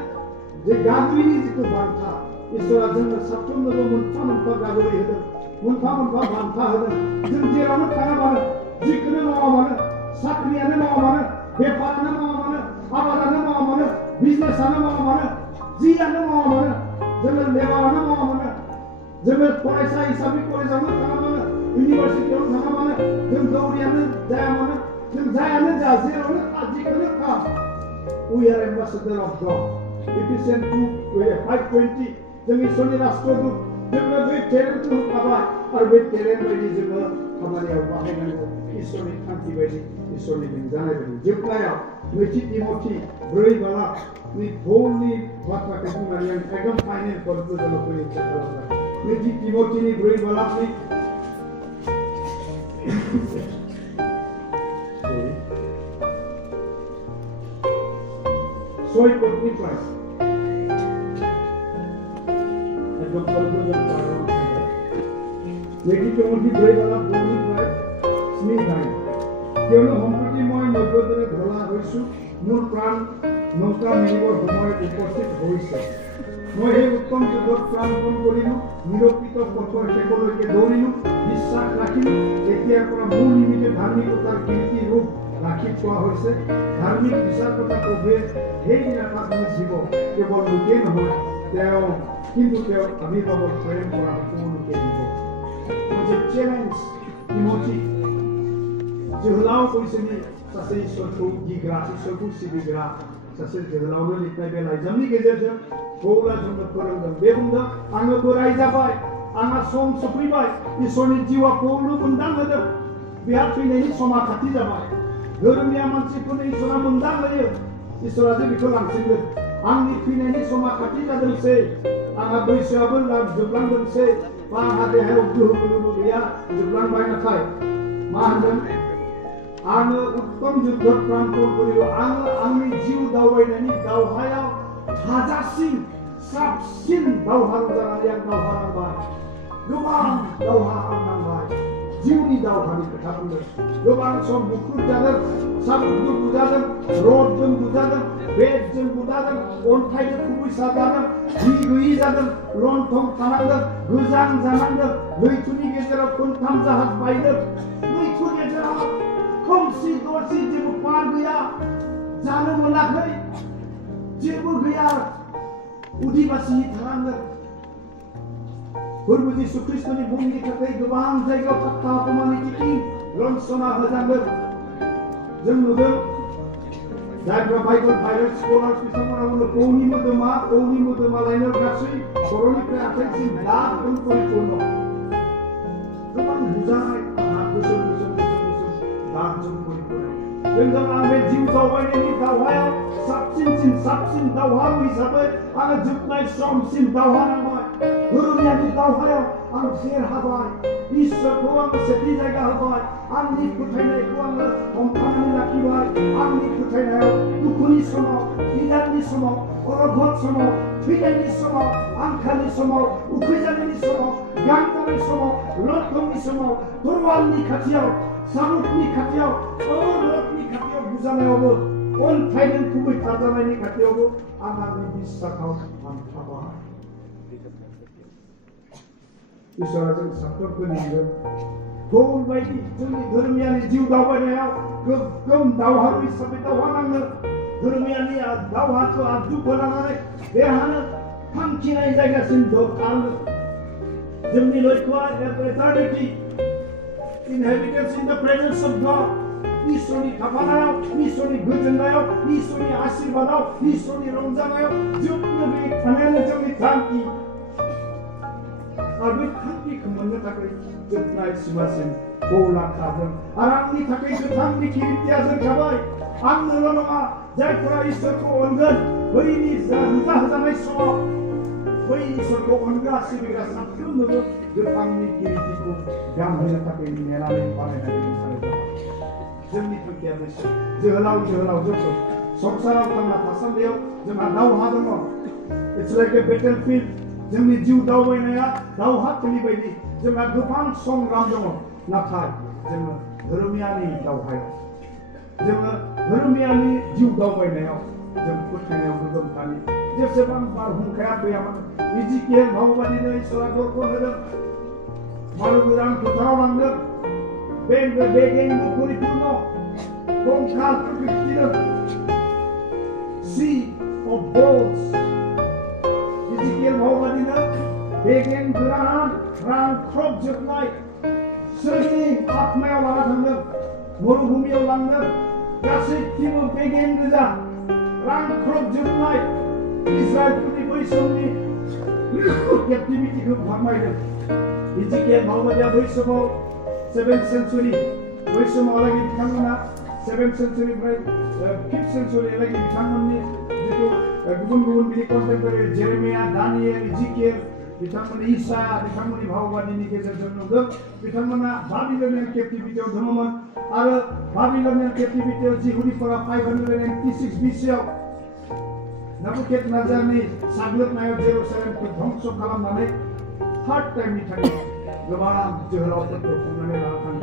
जे गाग्रिनि जिथु बान्था इसोरा जोंनो साफ्रोमनोबो मोनफा मोनफा गाग्रि होदों मोनफा मोनफा बान्था होदों जों जेरावनो थाया मानो जिखुनु मावा मानो साख्रियानो मावा मानो बेफारानो मावा मानो आबादानो मावा मानो बिजनेसानो मावा मानो जियानो मावा मानो जोङो लेबारानो मावा मानो जोङो फरायसा हिसाबै कलेजावनो थाङा मानो इउनिभारसिटियाव थाङा मानो जों दौरियानो जाया मानो जों जायानो जा जेरावनो जिखुनु खा we are ambassador of God Ephesians 2:5-20 जों इसोरनि राष्ट्रदूत जोंनो बे टेलेन्टखौ होखाबाय आरो बे टेलेन्ट बायदि जोङो खामानियाव बाहायनांगौ इसोरनि थांखि बायदि इसोरनि लिंजानाय बायदि जोबनायाव नैथि तिमथि 4:12नि पौलनि बाथ्राखौ बुंनानै आं एकदम फाइनेल कनक्लुजनआव फैनो खालामबाय नैथि तिमथिनि 4:12नि Soy putniफ्राय एकदम कनक्लुजन खालामबाय नैथि तिमथि 4:12निफ्राय 7:9 কিয়নো সম্প্ৰতি মই নৱদনে ধলা হৈছো মোৰ প্ৰাণ নৌকা মেলিবৰ সময়ত উপস্থিত হৈছে মই এই উত্তম যুদ্ধত প্ৰাণপণ কৰিলো নিৰপিত পথৰ শেষলৈকে দৌৰিলো বিশ্বাস ৰাখিলো এতিয়াৰ পৰা মোৰ নিমিত্তে ধাৰ্মিকতাৰ কীৰ্তি ৰূপ ৰাখি থোৱা হৈছে ধাৰ্মিক বিচাৰকতা প্ৰভুৱে সেইদিনা তাত মোক দিব কেৱল লোকেই নহয় কিন্তু তেওঁ আবিৰ্ভাৱত প্ৰেৰণ কৰা সকলোকে দিব মই চেলেঞ্জ তিমথি जोहोलाव बैसोनि सासे इसोरखौ गिग्रा इसोरखौ सिबिग्रा सासे जोहोलावनो लिरनाय बे लाइजामनि गेजेरजों पौला जोंनो फोरोंदों बे बुंदों आङो बोराय जाबाय आंहा सम सफैबाय इसोरनि जिउआ पौलनो मोनदांहोदों बेहा थैनायनि समा खाथि जाबाय धोरोमिया मानसिफोरनो इसोरा मोनदांहोयो इसोरा जे बेखौ लांफिनगोन आंनि थैनायनि समा खाथि जादोंसै आंहा बैसोआबो जोबलांदोंसै बा आंहा देहायाव गोहो बोलोबो गैया जोबलांबाय नाथाय मा होनदों आङो उत्तम युद्धत प्राणपण करिलो आङो आंनि जिउ दावबायनायनि दावहायाव हाजारसिन साबसिन दावहारु जानानै आं दावहा नांबाय गोबां दावहा आं नांबाय जिउनि दावहानि खोथा बुंदों गोबां सम बुख्रुब जादों साबुकजों बुजादों रडजों बुजादों बेटजों बुजादों अन्थाइजों खुबैसाजादों दै गैयि जादों लन्थं थानांदों गोजां जानांदों लैथोनि गेजेराव खनथाम जाहाज बायदों लैथो गेजेराव खोमसि दरसि जेबो पार गैया जानो मोनाखै जेबो गैया उदिबासि थानांदों फोरबो जिसु ख्रिस्टनि मुंनि थाखाय गोबां जायगायाव थाखा फमानि टिकिं लन्चना होजादों जों नुदों जायफ्रा बाइबल भाइरेल स्कलार्स बिथांमोना बुङो पौलनि मोदोमालायनो गासै खर'निफ्राय आखाइसिम दागजों परिपुर्ण गोबां बुजानाय गोसोम दागजों परिपुर्ण जों आं बे जिउ दावबायनायनि दावहायाव साबसिन दावहारु हिसाबै आङो जोबनाय समसिम दावहा नांबाय धोरोमियानि दावहायाव आं देरहाबाय इसोरखौ आं सेथि जायगा होबाय आंनि फोथायनायखौ आङो हमथानानै लाखिबाय आंनि फोथायनायाव दुखुनि समाव निदाननि समाव अलखद समाव थैनायनि समाव आंखालनि समाव उखैजानायनि समाव गांजानाय समाव लन्थंनि समाव तलवारनि खाथियाव सामुकनि खाथियाव रडनि खाथियाव बुजानायावबो अन्थाइजों खुबैथारजानायनि खाथियावबो आं आंनि बिसाखाव थाबाय इसोरा जों साफ्रोमबो लिंगोन पौल बायदि जोंनि धोरोमियानि जिउ दावबायनायाव गोग्गोम दावहारु हिसाबै दावहा नांनो धोरोमियानि दावहाखौ आगजुखौ लानानै देरहानो थांखिनाय जायगासिम दरखारनो जोंनि लक्ष्यआ एटारनिटी inheritance in the presence of God इसोरनि थाफानायाव इसोरनि गोजोननायाव इसोरनि आशीर्वादाव इसोरनि रंजानायाव जोबनो बे थानायानो जोंनि थांखि आरो बे थांखिखौ मोननो थाखाय जोबनाय सिमासिम पौला खारदों आरो आंनि थाखाय गोथांनि किरिटिया जोंखाबाय आंनोल' नङा जायफोरा इसोरखौ अनगोन बैनि नुजा होजानाय समाव बै इसोरखौ अनग्रा सिबिग्रा साफ्रोमनोबो गोथांनि किरिटिखौ गानहोनो थाखाय नेनानै बानायनानै दोनखानाय जाबाय जोंनि थांखिया बेसो जोहोलावजोफोर संसाराव थांना थासान्दियाव जोंहा दावहा दङ इट्स लाइक ए बेटलफिल्ड जोंनि जिउ दावबायनाया दावहा थिलि बायदि जोंहा गोबां संग्राम दङ नाथाय जोङो धोरोमियानि दावहायाव जोङो धोरोमियानि जिउ दावबायनायाव जों फोथायनायाव गोग्गोम थानि जेसेबां बारहुंखाया फैयामोन इजिकिएल भगबादिनो इसोरा दरखौ होदों मारु गोरान फोथाराव लांदों बेगेंजों परिपुर्ण कंखालखौ बिखिदों sea of bones इजिकिएल भगबादिनो बेगें गोरान रानख्रबजोबनाय सोरगिदिं आत्मायाव लाना थांदों मरुभूमियाव लांदों गासैथिंबो बेगें गोजा रानख्रबजोबनाय इस्राएलफोरनि बै समनि केप्टिभिटिखौ फोरमायदों इजिकिएल भगबादिया बै समाव 7th century बै समावलागि बिथांमोना 7th centuryनिफ्राय 5th centuryलागि बिथांमोननि जिथु गुबुन गुबुन बिनि कन्टेम्परेरी जेरेमिया दानियेल इजिकिएल बिथांमोननि इसाया बिथांमोननि भगबादिनि गेजेरजों नुदों बिथांमोना बाबिलनियान केप्टिभिटियाव दङमोन आरो बाबिलनियान केप्टिभिटियाव जिहुदिफोरा 586 BCआव नेबुकेडनेजारनि साग्लोबनायाव जेरुसालेमखौ ध्वंस खालामनानै थार्ड टाइमनि थाखाय गोबां जोहोलावफोरखौ खुंनानै लाना थाङो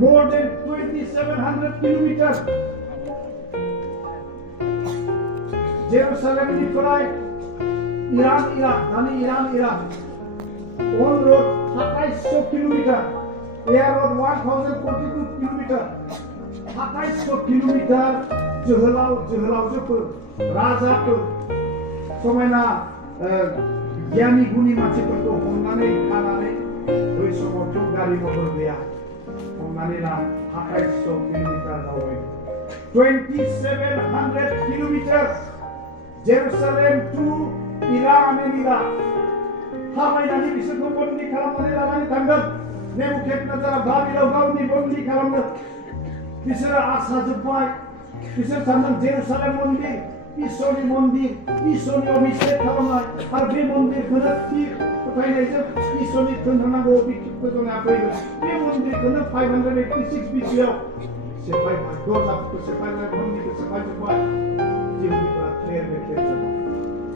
more than 2700 kilometers जेरुसालेमनिफ्राय Iran दानि Iran on road 2700 kilometre air road 1042 kilometre 2700 kilometre जोहोलावजोफोर राजाफोर समायना गियानि गुनि मानसिफोरखौ हमनानै खानानै बै समावथ' गारि मटर गैया हमनानै ला 2700 किलोमीटर दावबायो 2700 किलोमीटर जेरुसालेम टु Iran थाबायनानै बिसोरखौ बन्दी खालामनानै लानानै थांदों नेबुकेडनेजारा बाबिलाव गावनि बन्दी खालामदों बिसोरो आसा जोब्बाय बिसोर सानदों जेरुसालेम मन्दिर इसोरनि अभिषेक खालामनाय आरो बे मन्दिरखौनो थि फोथायनायजों इसोरनि दोनहोनांगौ फोजोबनाया फैगोन बे मन्दिरखौनो 586 BCआव सेफायबाय दरजाफोरखौ सेफायबाय मन्दिरखौ सेफायजोब्बाय जिहुदिफोरा थेर बेथेर जाबाय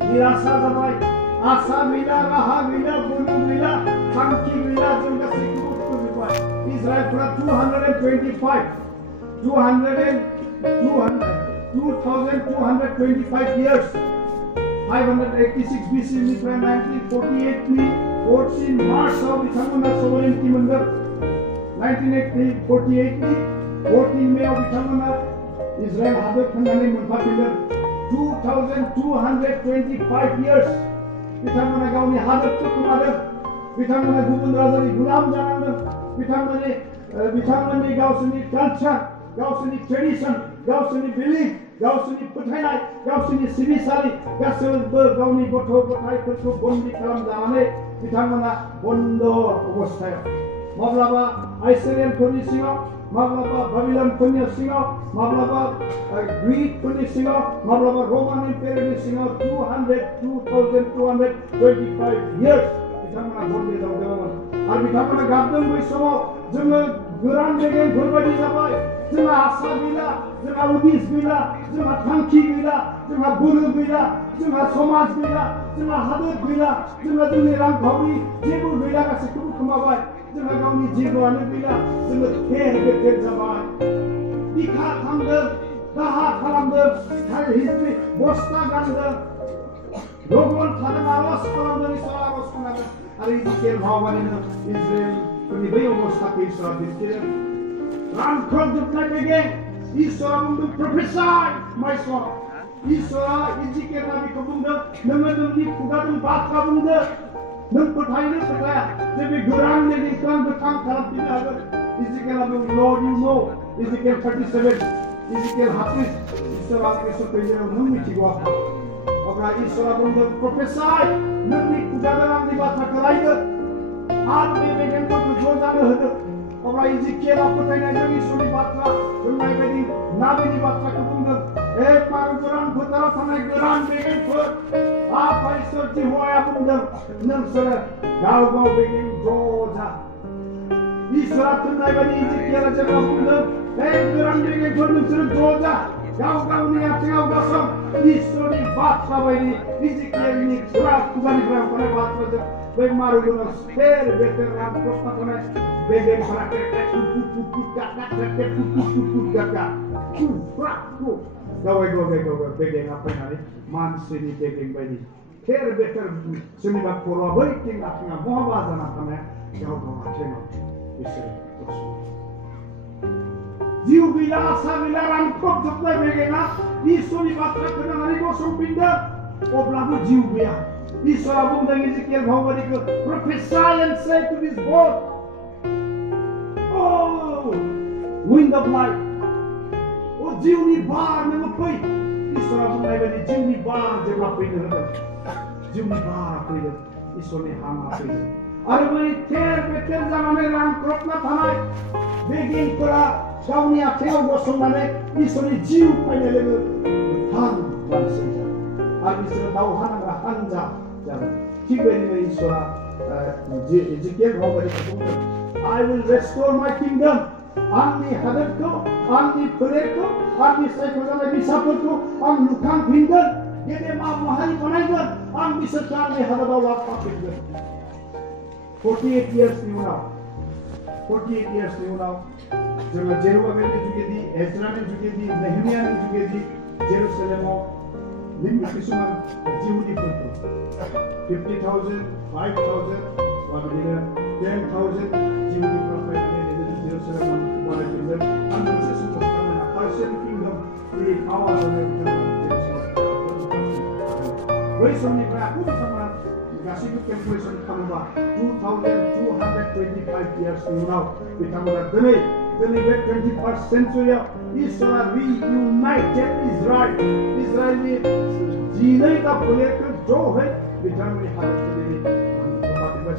निराशा जाबाय आशा गैला राहा गैला बोलो गैला थांखि गैला जों गासैखौबो फोजोबबाय इजराइलफोरा 2225 years 586 BC निफ्राय 1948 नि 14 मार्चआव बिथांमोना सोवरेन्टी मोनदों 1948 नि 14 मेआव बिथांमोना इजराइल हादर थांनानै मोनफाफिनदों 2225 years बिथांमोना गावनि हादरखौ खोमादों बिथांमोना गुबुन राजानि गुलाम जानांदों बिथांमोननि गावसोरनि कालचार गावसोरनि ट्रेडिशन गावसोरनि बिलिफ गावसोरनि फोथायनाय गावसोरनि सिबिसालि गासैबो गावनि गथ' गथायफोरखौ बन्दी खालामजानानै बिथांमोना बन्द अबस्थायाव माब्लाबा आइसोरियानफोरनि सिङाव माब्लाबा बाबिलनफोरनि सिङाव माब्लाबा ग्रीकफोरनि सिङाव माब्लाबा रमान एम्पायारनि सिङाव 2225 years बिथांमोना बन्दी जादोंमोन आरो बिथांमोना गाबदों बै समाव जोङो गोरान बेगेंफोरबायदि जाबाय जोंहा आसा गैला जोंहा उदिस गैला जोंहा थांखि गैला जोंहा बोलो गैला जोंहा समाज गैला जोंहा हादर गैला जोंहा जोंनि रांखावरि जेबो गैला गासैखौबो खोमाबाय जोंहा गावनि जेबोआनो गैला जोङो थेर बेथेर जाबाय बिखा खांदों दाहा खालामदों हिस्ट्रि बस्ता गानदों रगन थादों आरज खालामदों इसोर आरज खोनादों आरो इजिकिएल भगबादिनो इजराइलफोरनि बै अबस्थाखौ इसोरा दिन्थिदों रानख्रबजोबनाय बेगें इसोरा बुंदों प्रफेसाय माय सन इसोरा इजिकिएल नाबिखौ बुंदों नोङो नोंनि खुगाजों बाथ्रा बुंदो नों फोथायनो फोथाया जे बे गोरान बेगेंखौ आं गोथां खालामफिननो हागोन इजिकिएला बुंदों लर्ड यु नो इजिकिएल 37 इजिकिएल हाफिज इसोरा गोसो फैयो नों मिथिगौ अब्ला इसोरा बुंदों प्रफेसाय नोंनि खुगाजों आंनि बाथ्राखौ रायदो आरो बे बेगेंफोरखौ ज' जानो होदो अब्ला इजिकिएला फोथायनायजों इसोरनि बाथ्रा बुंनाय बायदि नाबिनि बाथ्राखौ बुंदों मारु गोरान फोथाराव थानाय गोरान बेगेंफोर आफा इसोर जिहोवाया बुंदों नोंसोरो गाव गाव बेगें ज' जा इसोरा बुंनाय बायदि इजिकिएला जेब्ला बुंदों गोरान बेगेंफोर नोंसोरो ज' जा गाव-गावनि आथिङाव गसं इसोरनि बाथ्रा बायदि इजिकिएलनि खुगानिफ्राय ओंखारनाय बाथ्राजों बै मारुगोनाव फेर बेथेर रानख्रबना थानाय बेगेंफोरा गावै बेगेंआ फैनानै मानसिनि बेगें बायदि फेर बेथेर सोरनिबा खर'आ बैथिं आथिङा बहाबा जाना थानाया गाव-गाव आथिङाव बिसोरो गसङो जिउ गैला आसा गैला रानख्रबजोबनाय बेगेंआ इसोरनि बाथ्रा खोनानानै गसंफिनदों अब्लाबो जिउ गैया इसोरा बुंदों इजिकिएल भावबादिखौ prophesy and say to this boat oh wind of life oh जिउनि बार नोङो फै इसोरा बुंनाय बायदि जिउनि बार जेब्ला फैनो होदों जिउनि बारा फैदों इसोरनि हाङा फैदों आरो बै थेर बेथेर जानानै रानख्रबना थानाय बेगेंफोरा गावनि आथिङाव गसंनानै इसोरनि जिउ फैनाय लोगो गोथां मानसि जागोन आरो बिसोरो दावहा नांग्रा हानजा जागोन थिग बेबायदिनो इसोरा इजिकिएल भावबादिखौ बुंदों I will restore my kingdom आंनि हादोरखौ आंनि फोलेरखौ आंनि सायख'जानाय फिसाफोरखौ आं लुखांफिनगोन गेदेमा माहारि बानायगोन आं बिसोरखौ आंनि हादोराव लाबोफिनगोन 48 yearsनि उनाव जोङो जेरुबाबेलनि जुगेदि एज्रानि जुगेदि नेहेमियानि जुगेदि जेरुसालेमाव किसुमान जिहुदिफोरखौ 50,000 5,000 बा बिदिनो 10,000 जिहुदिफोरा फैनानै जेरुसालेमाव बानायफिनगोन आरो मोनसे समाव बिथांमोना पार्सियान किंडमनि पावार जानाय बै समनिफ्राय आखु बिथांमोना गासैबो केलकुलेसन खालामोबा 2225 yearsनि उनाव बिथांमोना दिनै बे 21st centuryआव इसोरा reunited इजराइलनि जिनैता फोलेरखौ ज'है बिथांमोननि हादरखौ दिनै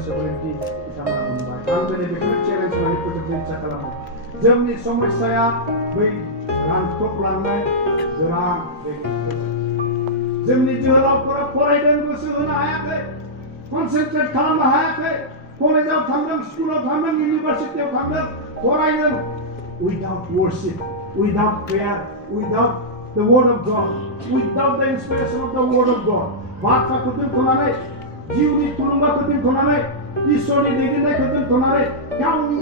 सोलोंथि बिथांमोना मोनबाय आं दिनै बेखौनो चेलेन्ज होनानै फोजोबनो इच्ছা खालामो जोंनि समस्याया बै रानख्रबलांनाय गोरान जोंनि जोहोलावफोरा फरायदों गोसो होनो हायाखै कनसेन्ट्रेट खालामनो हायाखै कलेजाव थांदों स्कुलाव थांदों इउनिभारसिटियाव थांदों फरायदों without worship without prayer without the word of God without the inspiration of the word of God बाथ्राखौ दोनथ'नानै जिउनि थुलुंगाखौ दोनथ'नानै इसोरनि दैदेननायखौ दोनथ'नानै गावनि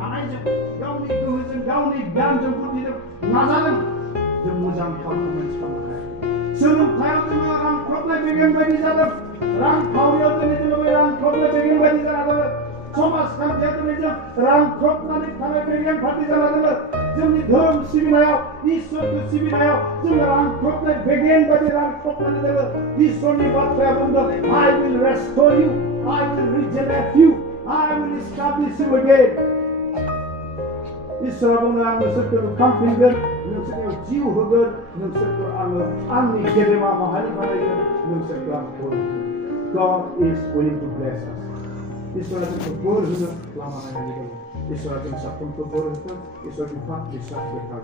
हानायजों गावनि गोहोजों गावनि गियानजों बुद्धिजों नाजादों जों मोजां पारफरमेन्स खालामनो हाया सोलोंथायाव जोङो रानख्रबनाय बेगें बायदि जादों रांखावरियाव दिनै जोङो बे रानख्रबनाय बेगें बायदि जाना दङ समाजखान्थियाव दिनै जों रानख्रबनानै थानाय बेगें बायदि जाना दङ जोंनि धोरोम सिबिनायाव इसोरखौ सिबिनायाव जोङो रानख्रबनाय बेगें बायदि रानख्रबनानै दङ इसोरनि बाथ्राया बुंदों I will restore you I will regenerate you I will establish you again इसोरा बुङो आं नोंसोरखौ लुखांफिनगोन नोंसोरनियाव जिउ होगोन नोंसोरखौ आङो आंनि गेदेमा माहारि बानायगोन नोंसोरखौ आं बोर God is willing to bless us इसोरा जोंखौ बोर होनो लामा नायनानै दङ इसोरा जों साफ्रोमखौ बोर होथों इसोर बिफा बिसा बेखार